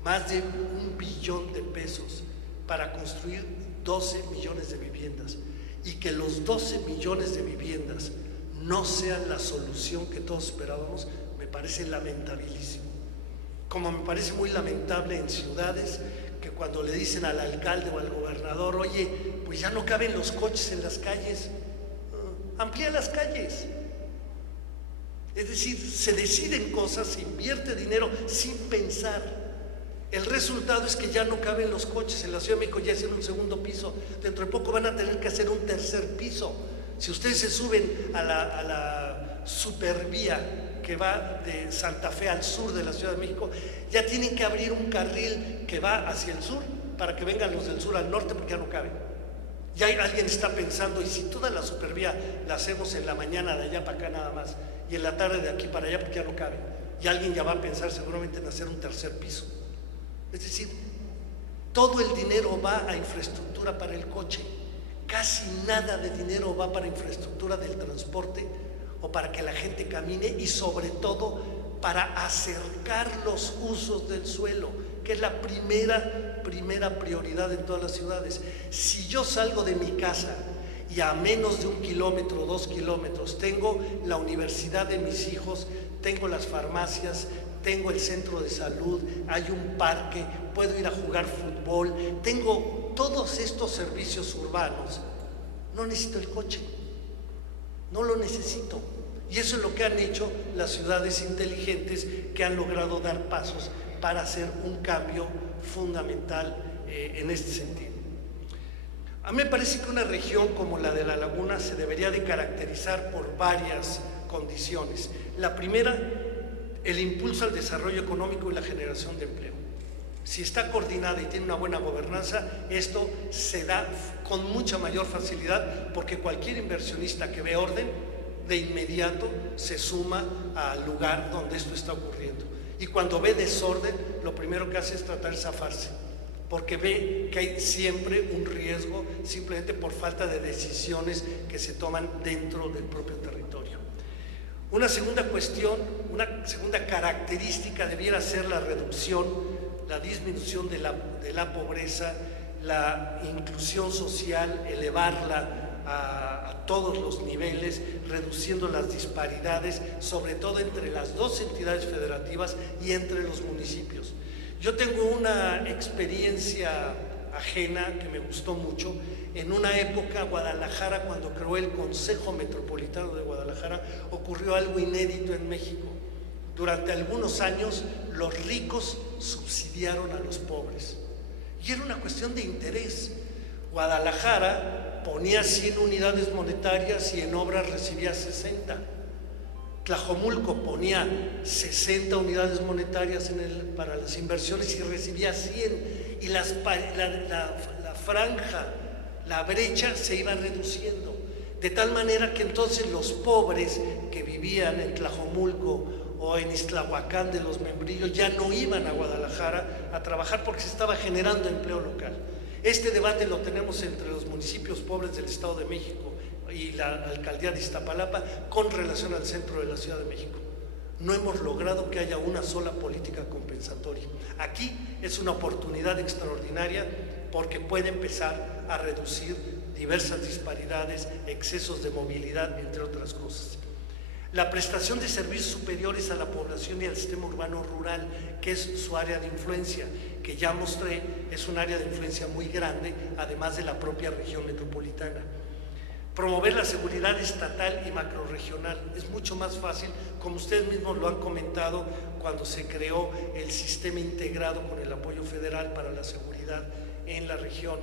más de 1 billón de pesos, para construir 12 millones de viviendas. Y que los 12 millones de viviendas no sean la solución que todos esperábamos, me parece lamentabilísimo. Como me parece muy lamentable en ciudades que cuando le dicen al alcalde o al gobernador, oye, pues ya no caben los coches en las calles, amplía las calles. Es decir, se deciden cosas, se invierte dinero sin pensar. El resultado es que ya no caben los coches. En la Ciudad de México ya hacen un segundo piso. Dentro de poco van a tener que hacer un tercer piso. Si ustedes se suben a la supervía que va de Santa Fe al sur de la Ciudad de México, ya tienen que abrir un carril que va hacia el sur para que vengan los del sur al norte porque ya no caben. Ya alguien está pensando, ¿y si toda la supervía la hacemos en la mañana de allá para acá nada más y en la tarde de aquí para allá porque ya no cabe? Y alguien ya va a pensar seguramente en hacer un tercer piso. Es decir, todo el dinero va a infraestructura para el coche, casi nada de dinero va para infraestructura del transporte o para que la gente camine y sobre todo para acercar los usos del suelo, que es la primera prioridad en todas las ciudades. Si yo salgo de mi casa y a menos de 1 kilómetro o 2 kilómetros tengo la universidad de mis hijos, tengo las farmacias, tengo el centro de salud, hay un parque, puedo ir a jugar fútbol, tengo todos estos servicios urbanos, no necesito el coche, no lo necesito. Y eso es lo que han hecho las ciudades inteligentes que han logrado dar pasos para hacer un cambio fundamental en este sentido. A mí me parece que una región como la de la Laguna se debería de caracterizar por varias condiciones. La primera, el impulso al desarrollo económico y la generación de empleo. Si está coordinada y tiene una buena gobernanza, esto se da con mucha mayor facilidad porque cualquier inversionista que ve orden, de inmediato se suma al lugar donde esto está ocurriendo. Y cuando ve desorden, lo primero que hace es tratar de zafarse, porque ve que hay siempre un riesgo simplemente por falta de decisiones que se toman dentro del propio territorio. Una segunda cuestión, una segunda característica debiera ser la reducción, la disminución de la pobreza, la inclusión social, elevarla a todos los niveles, reduciendo las disparidades, sobre todo entre las dos entidades federativas y entre los municipios. Yo tengo una experiencia ajena que me gustó mucho. En una época, Guadalajara, cuando creó el Consejo Metropolitano de Guadalajara, ocurrió algo inédito en México. Durante algunos años, los ricos subsidiaron a los pobres. Y era una cuestión de interés. Guadalajara ponía 100 unidades monetarias y en obras recibía 60. Tlajomulco ponía 60 unidades monetarias para las inversiones y recibía 100. Y la franja, la brecha se iba reduciendo. De tal manera que entonces los pobres que vivían en Tlajomulco o en Iztlahuacán de los Membrillos ya no iban a Guadalajara a trabajar porque se estaba generando empleo local. Este debate lo tenemos entre los municipios pobres del Estado de México y la alcaldía de Iztapalapa con relación al centro de la Ciudad de México. No hemos logrado que haya una sola política compensatoria. Aquí es una oportunidad extraordinaria porque puede empezar a reducir diversas disparidades, excesos de movilidad, entre otras cosas. La prestación de servicios superiores a la población y al sistema urbano rural, que es su área de influencia, que ya mostré, es un área de influencia muy grande, además de la propia región metropolitana. Promover la seguridad estatal y macrorregional. Es mucho más fácil, como ustedes mismos lo han comentado, cuando se creó el sistema integrado con el apoyo federal para la seguridad en la región,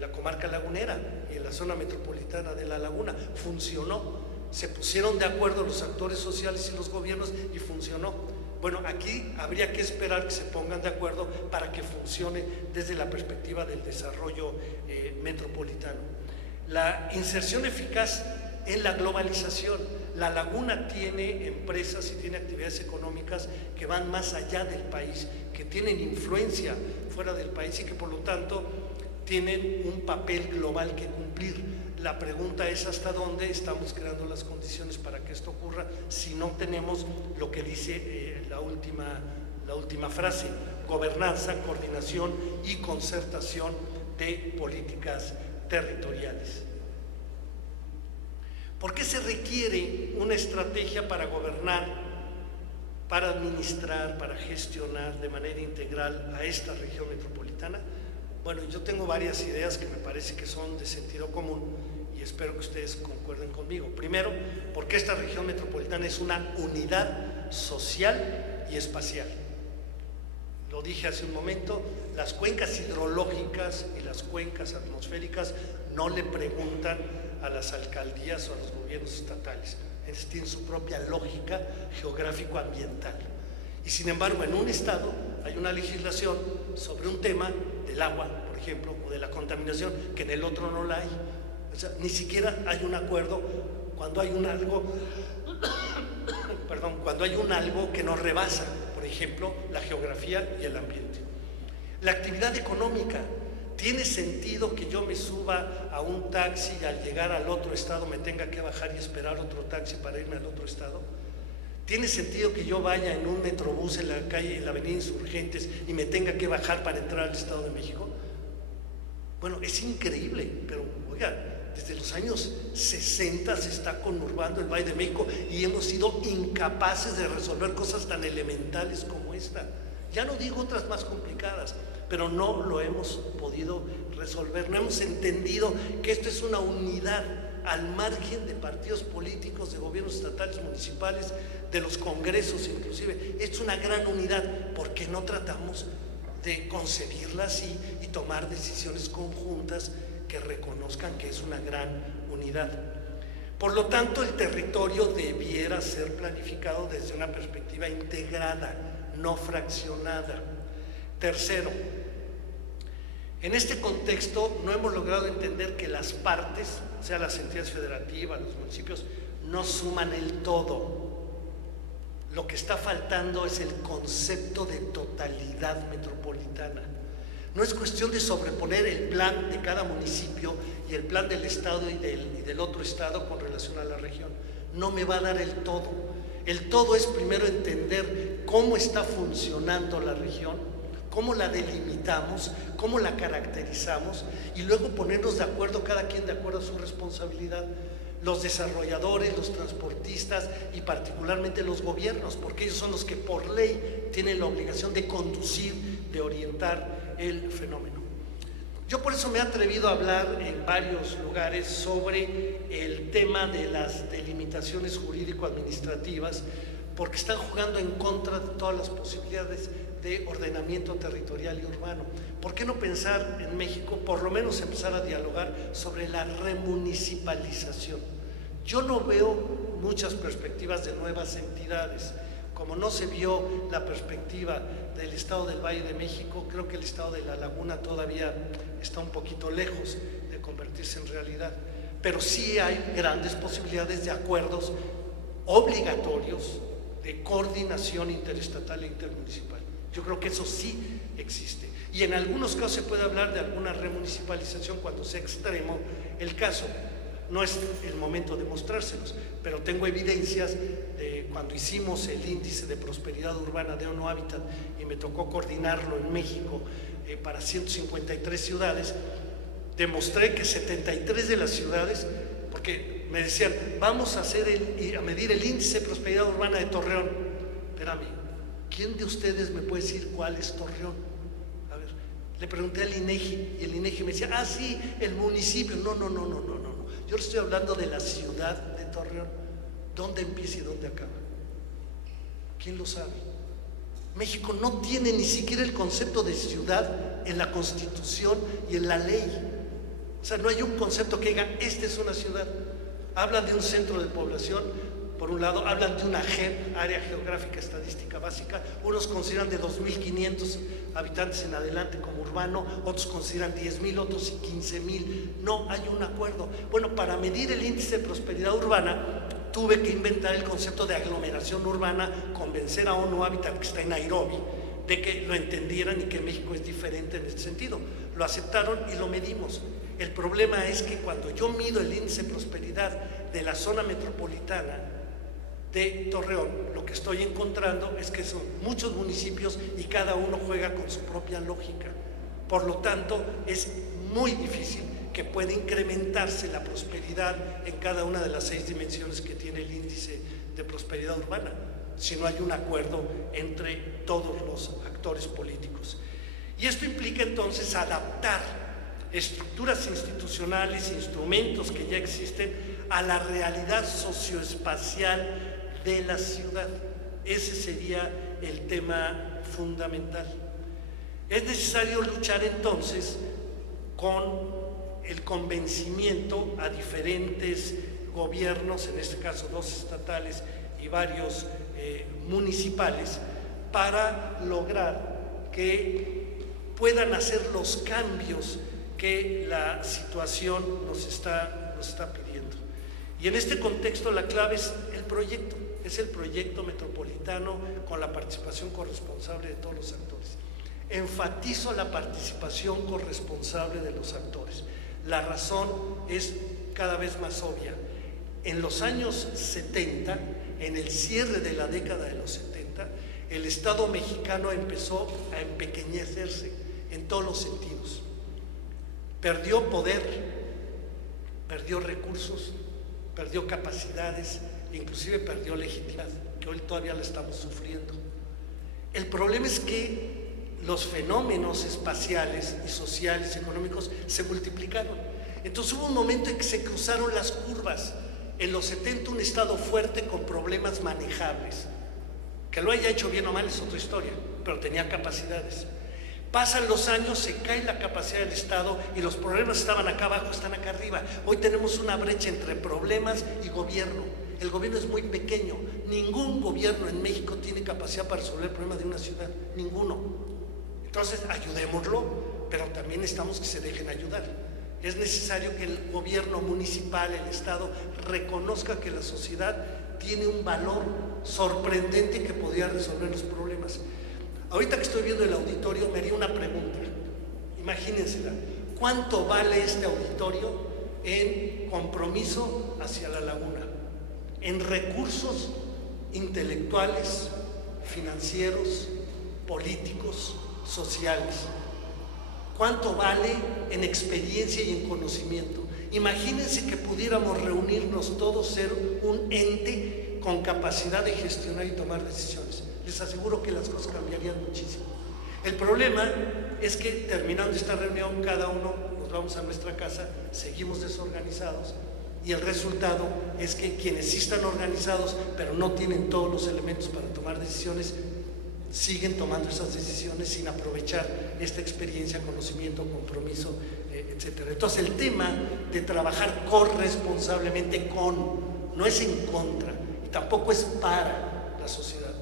la comarca lagunera y en la zona metropolitana de La Laguna. Funcionó. Se pusieron de acuerdo los actores sociales y los gobiernos y funcionó. Bueno, aquí habría que esperar que se pongan de acuerdo para que funcione desde la perspectiva del desarrollo metropolitano. La inserción eficaz en la globalización. La Laguna tiene empresas y tiene actividades económicas que van más allá del país, que tienen influencia fuera del país y que por lo tanto tienen un papel global que cumplir. La pregunta es hasta dónde estamos creando las condiciones para que esto ocurra si no tenemos lo que dice la última frase: gobernanza, coordinación y concertación de políticas territoriales. ¿Por qué se requiere una estrategia para gobernar, para administrar, para gestionar de manera integral a esta región metropolitana? Bueno, yo tengo varias ideas que me parece que son de sentido común y espero que ustedes concuerden conmigo. Primero, porque esta región metropolitana es una unidad social y espacial. Lo dije hace un momento, las cuencas hidrológicas y las cuencas atmosféricas no le preguntan a las alcaldías o a los gobiernos estatales. Ellos tienen su propia lógica geográfico-ambiental. Y sin embargo, en un estado hay una legislación sobre un tema del agua, por ejemplo, o de la contaminación, que en el otro no la hay. O sea, ni siquiera hay un acuerdo cuando hay un algo, cuando hay un algo que nos rebasa, por ejemplo, la geografía y el ambiente. La actividad económica. ¿Tiene sentido que yo me suba a un taxi y al llegar al otro estado me tenga que bajar y esperar otro taxi para irme al otro estado? ¿Tiene sentido que yo vaya en un metrobús en la calle, en la avenida Insurgentes y me tenga que bajar para entrar al Estado de México? Bueno, es increíble, pero oiga, desde los años 60 se está conurbando el Valle de México y hemos sido incapaces de resolver cosas tan elementales como esta. Ya no digo otras más complicadas, pero no lo hemos podido resolver. No hemos entendido que esto es una unidad al margen de partidos políticos, de gobiernos estatales, municipales, de los congresos inclusive. Es una gran unidad. ¿Por qué no tratamos de concebirla así y tomar decisiones conjuntas que reconozcan que es una gran unidad? Por lo tanto, el territorio debiera ser planificado desde una perspectiva integrada, no fraccionada. Tercero, en este contexto no hemos logrado entender que las partes, o sea, las entidades federativas, los municipios, no suman el todo. Lo que está faltando es el concepto de totalidad metropolitana. No es cuestión de sobreponer el plan de cada municipio y el plan del estado y del otro estado con relación a la región. No me va a dar el todo. El todo es primero entender cómo está funcionando la región, cómo la delimitamos, cómo la caracterizamos y luego ponernos de acuerdo, cada quien de acuerdo a su responsabilidad. Los desarrolladores, los transportistas y particularmente los gobiernos, porque ellos son los que por ley tienen la obligación de conducir, de orientar el fenómeno. Yo por eso me he atrevido a hablar en varios lugares sobre el tema de las delimitaciones jurídico-administrativas, porque están jugando en contra de todas las posibilidades de ordenamiento territorial y urbano. ¿Por qué no pensar en México, por lo menos empezar a dialogar sobre la remunicipalización? Yo no veo muchas perspectivas de nuevas entidades. Como no se vio la perspectiva del Estado del Valle de México, creo que el Estado de La Laguna todavía está un poquito lejos de convertirse en realidad. Pero sí hay grandes posibilidades de acuerdos obligatorios de coordinación interestatal e intermunicipal. Yo creo que eso sí existe. Y en algunos casos se puede hablar de alguna remunicipalización cuando sea extremo el caso. No es el momento de mostrárselos, pero tengo evidencias de cuando hicimos el índice de prosperidad urbana de ONU Habitat y me tocó coordinarlo en México para 153 ciudades, demostré que 73 de las ciudades, porque me decían, vamos a medir el índice de prosperidad urbana de Torreón. Espérame, ¿quién de ustedes me puede decir cuál es Torreón? A ver, le pregunté al INEGI y el INEGI me decía, sí, el municipio. No. Yo le estoy hablando de la ciudad de Torreón. ¿Dónde empieza y dónde acaba? ¿Quién lo sabe? México no tiene ni siquiera el concepto de ciudad en la Constitución y en la ley. O sea, no hay un concepto que diga, esta es una ciudad. Hablan de un centro de población, por un lado, hablan de una GEB, Área Geográfica Estadística Básica. Unos consideran de 2.500 habitantes en adelante como urbano, otros consideran 10.000, otros 15.000. No hay un acuerdo. Bueno, para medir el índice de prosperidad urbana, tuve que inventar el concepto de aglomeración urbana, convencer a ONU Habitat, que está en Nairobi, de que lo entendieran y que México es diferente en este sentido. Lo aceptaron y lo medimos. El problema es que cuando yo mido el índice de prosperidad de la zona metropolitana de Torreón, lo que estoy encontrando es que son muchos municipios y cada uno juega con su propia lógica. Por lo tanto, es muy difícil que pueda incrementarse la prosperidad en cada una de las 6 dimensiones que tiene el índice de prosperidad urbana, si no hay un acuerdo entre todos los actores políticos. Y esto implica entonces adaptar estructuras institucionales, instrumentos que ya existen a la realidad socioespacial de la ciudad. Ese sería el tema fundamental. Es necesario luchar entonces con el convencimiento a diferentes gobiernos, en este caso 2 estatales y varios municipales, para lograr que puedan hacer los cambios que la situación nos está pidiendo. Y en este contexto la clave es el proyecto metropolitano con la participación corresponsable de todos los actores. Enfatizo la participación corresponsable de los actores. La razón es cada vez más obvia. En los años 70, en el cierre de la década de los 70, el Estado mexicano empezó a empequeñecerse en todos los sentidos. Perdió poder, perdió recursos, perdió capacidades, inclusive perdió legitimidad, que hoy todavía la estamos sufriendo. El problema es que los fenómenos espaciales y sociales y económicos se multiplicaron. Entonces hubo un momento en que se cruzaron las curvas. En los 70 un Estado fuerte con problemas manejables. Que lo haya hecho bien o mal es otra historia, pero tenía capacidades. Pasan los años, se cae la capacidad del Estado y los problemas estaban acá abajo, están acá arriba. Hoy tenemos una brecha entre problemas y gobierno. El gobierno es muy pequeño. Ningún gobierno en México tiene capacidad para resolver el problema de una ciudad. Ninguno. Entonces, ayudémoslo, pero también necesitamos que se dejen ayudar. Es necesario que el gobierno municipal, el Estado, reconozca que la sociedad tiene un valor sorprendente que podría resolver los problemas. Ahorita que estoy viendo el auditorio, me haría una pregunta. Imagínensela. ¿Cuánto vale este auditorio en compromiso hacia la laguna? En recursos intelectuales, financieros, políticos, sociales. ¿Cuánto vale en experiencia y en conocimiento? Imagínense que pudiéramos reunirnos todos, ser un ente con capacidad de gestionar y tomar decisiones. Les aseguro que las cosas cambiarían muchísimo. El problema es que terminando esta reunión, cada uno nos vamos a nuestra casa, seguimos desorganizados, y el resultado es que quienes sí están organizados, pero no tienen todos los elementos para tomar decisiones, siguen tomando esas decisiones sin aprovechar esta experiencia, conocimiento, compromiso, etc. Entonces el tema de trabajar corresponsablemente no es en contra y tampoco es para la sociedad.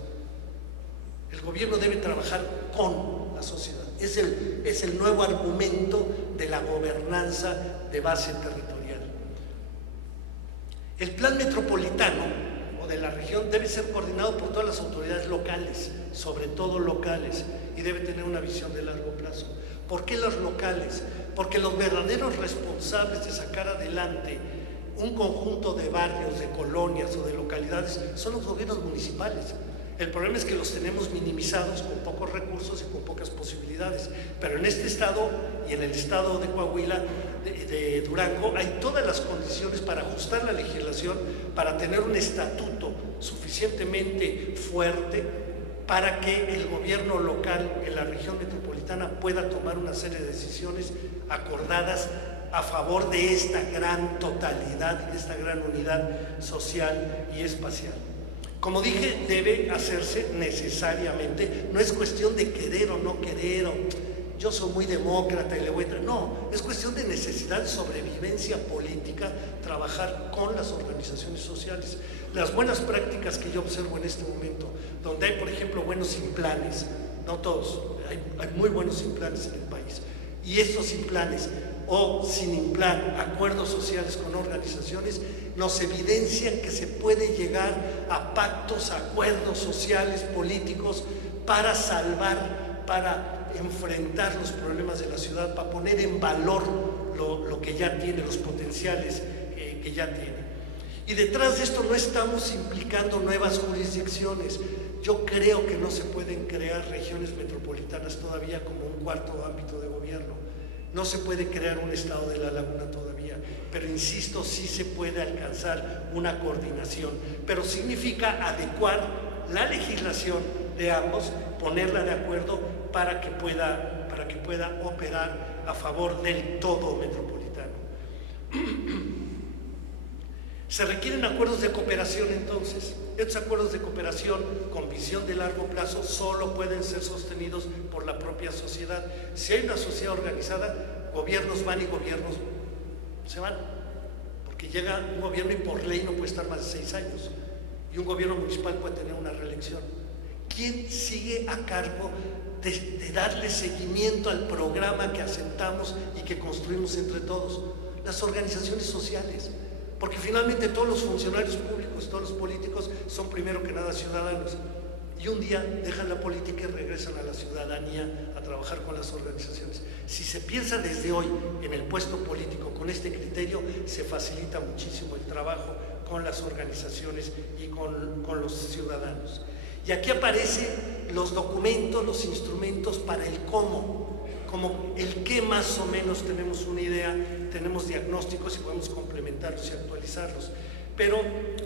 El gobierno debe trabajar con la sociedad. Es el nuevo argumento de la gobernanza de base territorial. El plan metropolitano o de la región debe ser coordinado por todas las autoridades locales, sobre todo locales, y debe tener una visión de largo plazo. ¿Por qué los locales? Porque los verdaderos responsables de sacar adelante un conjunto de barrios, de colonias o de localidades son los gobiernos municipales. El problema es que los tenemos minimizados con pocos recursos y con pocas posibilidades. Pero en este estado y en el estado de Coahuila, de Durango, hay todas las condiciones para ajustar la legislación, para tener un estatuto suficientemente fuerte para que el gobierno local en la región metropolitana pueda tomar una serie de decisiones acordadas a favor de esta gran totalidad y de esta gran unidad social y espacial. Como dije, debe hacerse necesariamente, no es cuestión de querer o no querer, o yo soy muy demócrata y le voy a... No, es cuestión de necesidad de sobrevivencia política, trabajar con las organizaciones sociales. Las buenas prácticas que yo observo en este momento, donde hay, por ejemplo, buenos simplanes, no todos, hay muy buenos simplanes en el país, y estos simplanes o sin implan, acuerdos sociales con organizaciones, nos evidencian que se puede llegar a pactos, acuerdos sociales, políticos, para salvar, para enfrentar los problemas de la ciudad, para poner en valor lo que ya tiene, los potenciales que ya tiene. Y detrás de esto no estamos implicando nuevas jurisdicciones. Yo creo que no se pueden crear regiones metropolitanas todavía como un cuarto ámbito de gobierno. No se puede crear un estado de la laguna todavía, pero insisto, sí se puede alcanzar una coordinación, pero significa adecuar la legislación de ambos, ponerla de acuerdo para que pueda operar a favor del todo metropolitano. Se requieren acuerdos de cooperación entonces. Estos acuerdos de cooperación con visión de largo plazo solo pueden ser sostenidos por la propia sociedad. Si hay una sociedad organizada, gobiernos van y gobiernos se van, porque llega un gobierno y por ley no puede estar más de 6 años, y un gobierno municipal puede tener una reelección. ¿Quién sigue a cargo de darle seguimiento al programa que aceptamos y que construimos entre todos? Las organizaciones sociales. Porque finalmente todos los funcionarios públicos, todos los políticos son primero que nada ciudadanos, y un día dejan la política y regresan a la ciudadanía a trabajar con las organizaciones. Si se piensa desde hoy en el puesto político con este criterio, se facilita muchísimo el trabajo con las organizaciones y con los ciudadanos. Y aquí aparecen los documentos, los instrumentos para el cómo. Como el qué más o menos tenemos una idea, tenemos diagnósticos y podemos complementarlos y actualizarlos. Pero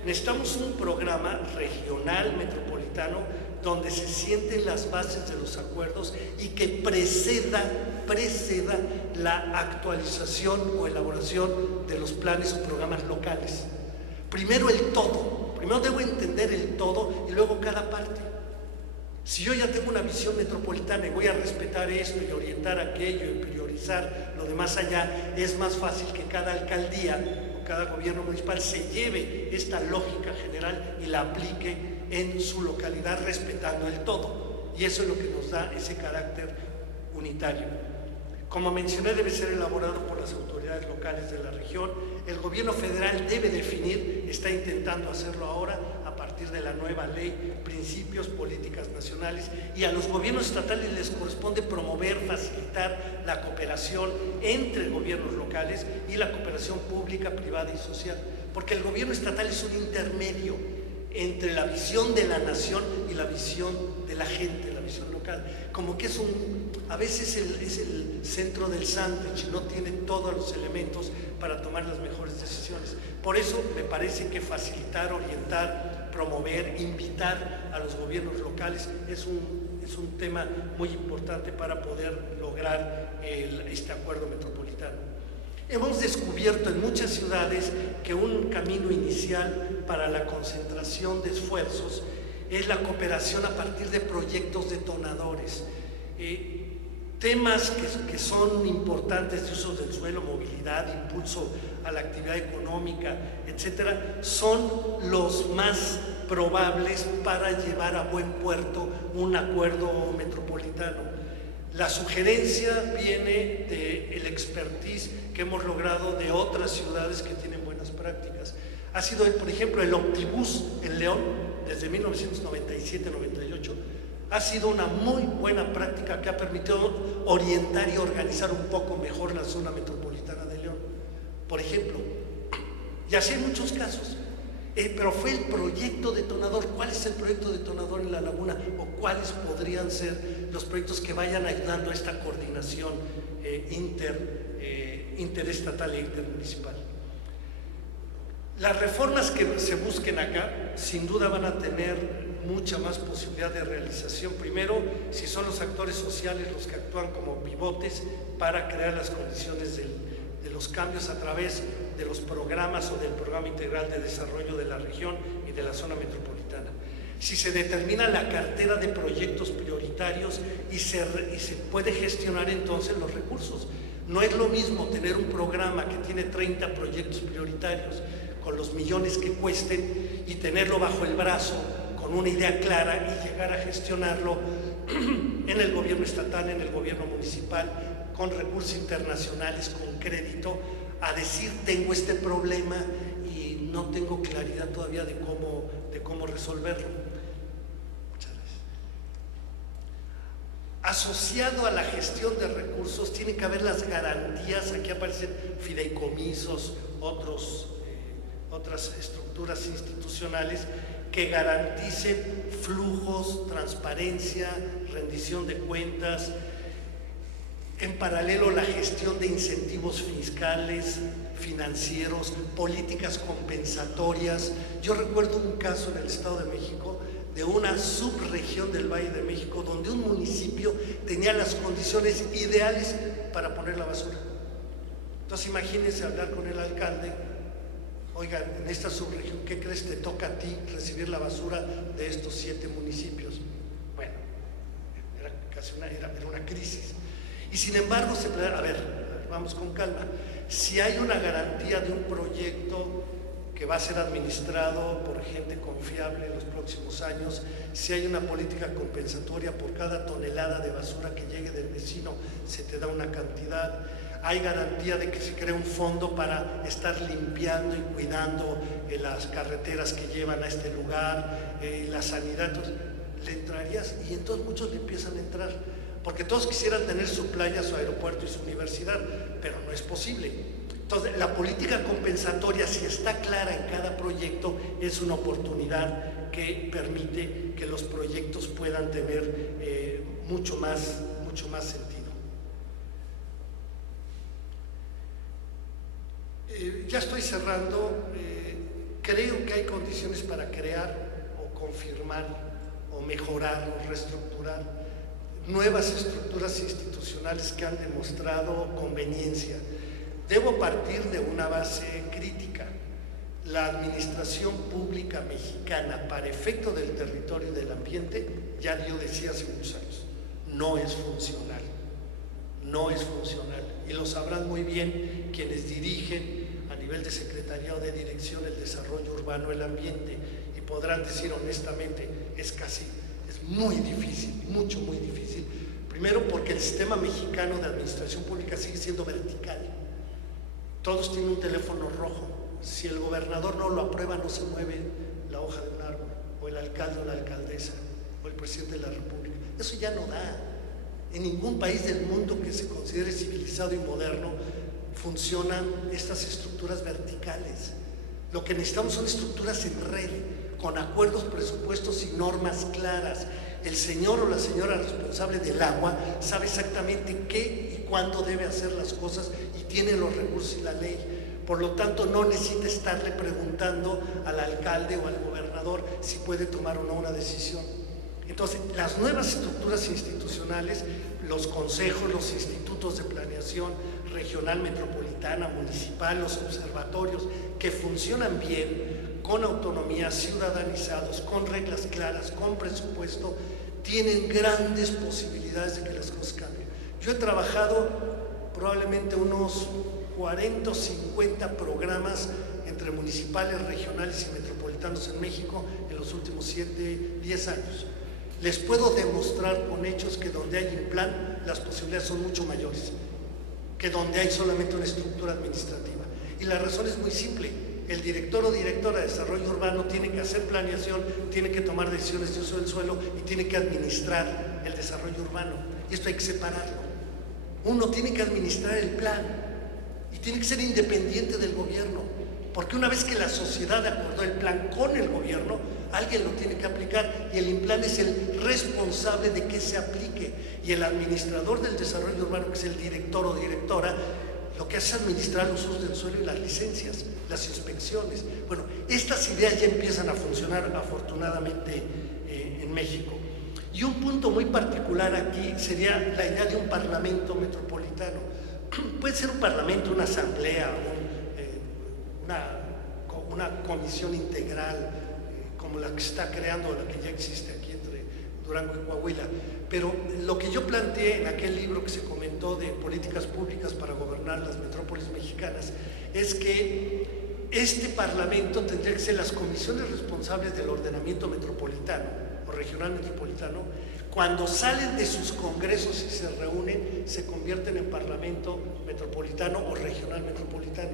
necesitamos un programa regional, metropolitano, donde se sienten las bases de los acuerdos y que preceda la actualización o elaboración de los planes o programas locales. Primero el todo, primero debo entender el todo y luego cada parte. Si yo ya tengo una visión metropolitana y voy a respetar esto y orientar aquello y priorizar lo de más allá, es más fácil que cada alcaldía o cada gobierno municipal se lleve esta lógica general y la aplique en su localidad respetando el todo. Y eso es lo que nos da ese carácter unitario. Como mencioné, debe ser elaborado por las autoridades locales de la región. El gobierno federal debe definir, está intentando hacerlo ahora, a partir de la nueva ley, principios, políticas nacionales, y a los gobiernos estatales les corresponde promover, facilitar la cooperación entre gobiernos locales y la cooperación pública, privada y social, porque el gobierno estatal es un intermedio entre la visión de la nación y la visión de la gente, la visión local, como que a veces es el centro del sándwich, no tiene todos los elementos para tomar las mejores decisiones. Por eso me parece que facilitar, orientar, promover, invitar a los gobiernos locales es un es un tema muy importante para poder lograr este acuerdo metropolitano. Hemos descubierto en muchas ciudades que un camino inicial para la concentración de esfuerzos es la cooperación a partir de proyectos detonadores. Temas que son importantes de uso del suelo, movilidad, impulso a la actividad económica, etcétera, son los más probables para llevar a buen puerto un acuerdo metropolitano. La sugerencia viene del expertise que hemos logrado de otras ciudades que tienen buenas prácticas. Ha sido, por ejemplo, el Omnibus en León, desde 1997-98, ha sido una muy buena práctica que ha permitido orientar y organizar un poco mejor la zona metropolitana de León, por ejemplo. Y así hay muchos casos. Pero fue el proyecto detonador. ¿Cuál es el proyecto detonador en La Laguna? ¿O cuáles podrían ser los proyectos que vayan ayudando a esta coordinación interestatal e intermunicipal? Las reformas que se busquen acá, sin duda van a tener mucha más posibilidad de realización. Primero, si son los actores sociales los que actúan como pivotes para crear las condiciones de los cambios a través de los programas o del Programa Integral de Desarrollo de la región y de la zona metropolitana. Si se determina la cartera de proyectos prioritarios y se puede gestionar entonces los recursos. No es lo mismo tener un programa que tiene 30 proyectos prioritarios con los millones que cuesten y tenerlo bajo el brazo con una idea clara y llegar a gestionarlo en el gobierno estatal, en el gobierno municipal, con recursos internacionales, con crédito, a decir tengo este problema y no tengo claridad todavía de cómo resolverlo. Muchas gracias. Asociado a la gestión de recursos tienen que haber las garantías. Aquí aparecen fideicomisos, otras estructuras institucionales que garanticen flujos, transparencia, rendición de cuentas. En paralelo, la gestión de incentivos fiscales, financieros, políticas compensatorias. Yo recuerdo un caso en el Estado de México de una subregión del Valle de México donde un municipio tenía las condiciones ideales para poner la basura. Entonces imagínense hablar con el alcalde: oigan, en esta subregión, ¿qué crees? Te toca a ti recibir la basura de estos 7 municipios. Bueno, era casi una crisis. Y sin embargo, vamos con calma. Si hay una garantía de un proyecto que va a ser administrado por gente confiable en los próximos años, si hay una política compensatoria por cada tonelada de basura que llegue del vecino, se te da una cantidad. Hay garantía de que se crea un fondo para estar limpiando y cuidando las carreteras que llevan a este lugar, la sanidad. Entonces, le entrarías, y entonces muchos le empiezan a entrar. Porque todos quisieran tener su playa, su aeropuerto y su universidad, pero no es posible. Entonces, la política compensatoria, si está clara en cada proyecto, es una oportunidad que permite que los proyectos puedan tener mucho más sentido. Ya estoy cerrando. Creo que hay condiciones para crear o confirmar o mejorar o reestructurar nuevas estructuras institucionales que han demostrado conveniencia. Debo partir de una base crítica. La administración pública mexicana, para efecto del territorio y del ambiente, ya yo decía hace muchos años, no es funcional. No es funcional. Y lo sabrán muy bien quienes dirigen a nivel de Secretaría o de Dirección el Desarrollo Urbano, el Ambiente, y podrán decir honestamente, es muy difícil, muy difícil. Primero, porque el sistema mexicano de administración pública sigue siendo vertical. Todos tienen un teléfono rojo. Si el gobernador no lo aprueba, no se mueve la hoja de un árbol, o el alcalde o la alcaldesa, o el presidente de la República. Eso ya no da. En ningún país del mundo que se considere civilizado y moderno funcionan estas estructuras verticales. Lo que necesitamos son estructuras en red, con acuerdos, presupuestos y normas claras. El señor o la señora responsable del agua sabe exactamente qué y cuándo debe hacer las cosas y tiene los recursos y la ley. Por lo tanto, no necesita estarle preguntando al alcalde o al gobernador si puede tomar o no una decisión. Entonces, las nuevas estructuras institucionales, los consejos, los institutos de planeación regional, metropolitana, municipal, los observatorios, que funcionan bien, con autonomía, ciudadanizados, con reglas claras, con presupuesto, tienen grandes posibilidades de que las cosas cambien. Yo he trabajado probablemente unos 40 o 50 programas entre municipales, regionales y metropolitanos en México en los últimos 7, 10 años. Les puedo demostrar con hechos que donde hay plan, las posibilidades son mucho mayores que donde hay solamente una estructura administrativa. Y la razón es muy simple. El director o directora de desarrollo urbano tiene que hacer planeación, tiene que tomar decisiones de uso del suelo y tiene que administrar el desarrollo urbano. Y esto hay que separarlo. Uno tiene que administrar el plan y tiene que ser independiente del gobierno, porque una vez que la sociedad acordó el plan con el gobierno, alguien lo tiene que aplicar y el INPLAN es el responsable de que se aplique. Y el administrador del desarrollo urbano, que es el director o directora, lo que hace es administrar los usos del suelo y las licencias, las inspecciones. Bueno, estas ideas ya empiezan a funcionar afortunadamente en México. Y un punto muy particular aquí sería la idea de un parlamento metropolitano. Puede ser un parlamento, una asamblea, una comisión integral, como la que se está creando, la que ya existe aquí entre Durango y Coahuila. Pero lo que yo planteé en aquel libro que se comentó de políticas públicas para gobernar las metrópolis mexicanas es que este parlamento tendría que ser las comisiones responsables del ordenamiento metropolitano o regional metropolitano. Cuando salen de sus congresos y se reúnen, se convierten en parlamento metropolitano o regional metropolitano.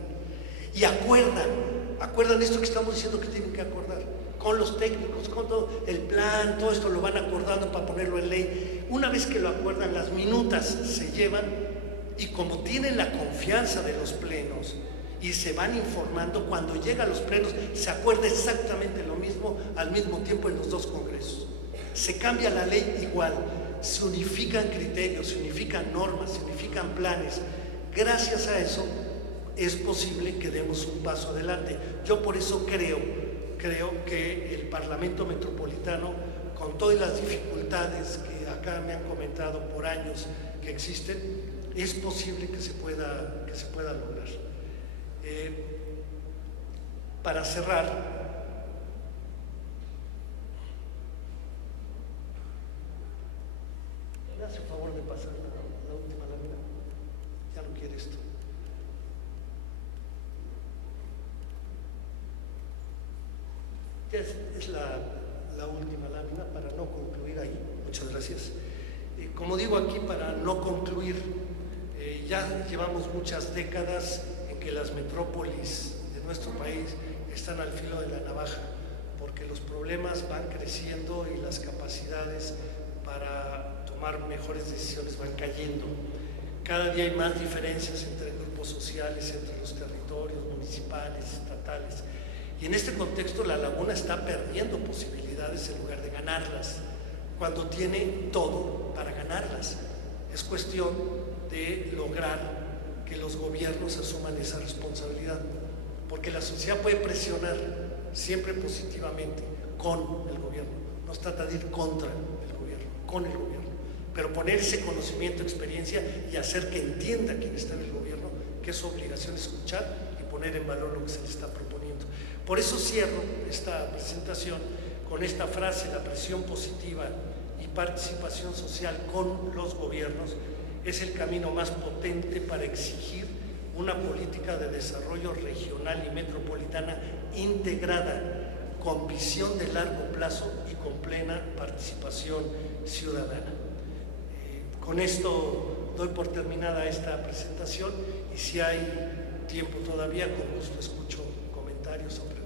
Y acuerdan esto que estamos diciendo que tienen que acordar, con los técnicos, con todo el plan, todo esto lo van acordando para ponerlo en ley. Una vez que lo acuerdan, las minutas se llevan y como tienen la confianza de los plenos y se van informando, cuando llega a los plenos se acuerda exactamente lo mismo al mismo tiempo en los dos congresos. Se cambia la ley igual, se unifican criterios, se unifican normas, se unifican planes. Gracias a eso es posible que demos un paso adelante. Yo por eso creo que el Parlamento Metropolitano, con todas las dificultades que acá me han comentado por años que existen, es posible que se pueda lograr. Para cerrar, ¿me hace el favor de pasar la última lámina? Ya no quiere esto. Es la última lámina para no concluir ahí. Muchas gracias. Como digo aquí, para no concluir, ya llevamos muchas décadas en que las metrópolis de nuestro país están al filo de la navaja, porque los problemas van creciendo y las capacidades para tomar mejores decisiones van cayendo. Cada día hay más diferencias entre grupos sociales, entre los territorios municipales, estatales. Y en este contexto la laguna está perdiendo posibilidades en lugar de ganarlas, cuando tiene todo para ganarlas. Es cuestión de lograr que los gobiernos asuman esa responsabilidad, porque la sociedad puede presionar siempre positivamente con el gobierno. No se trata de ir contra el gobierno, con el gobierno, pero poner ese conocimiento, experiencia y hacer que entienda quien está en el gobierno que es su obligación escuchar y poner en valor lo que se le está proponiendo. Por eso cierro esta presentación con esta frase: la presión positiva y participación social con los gobiernos es el camino más potente para exigir una política de desarrollo regional y metropolitana integrada, con visión de largo plazo y con plena participación ciudadana. Con esto doy por terminada esta presentación y si hay tiempo todavía, con gusto escucho comentarios sobre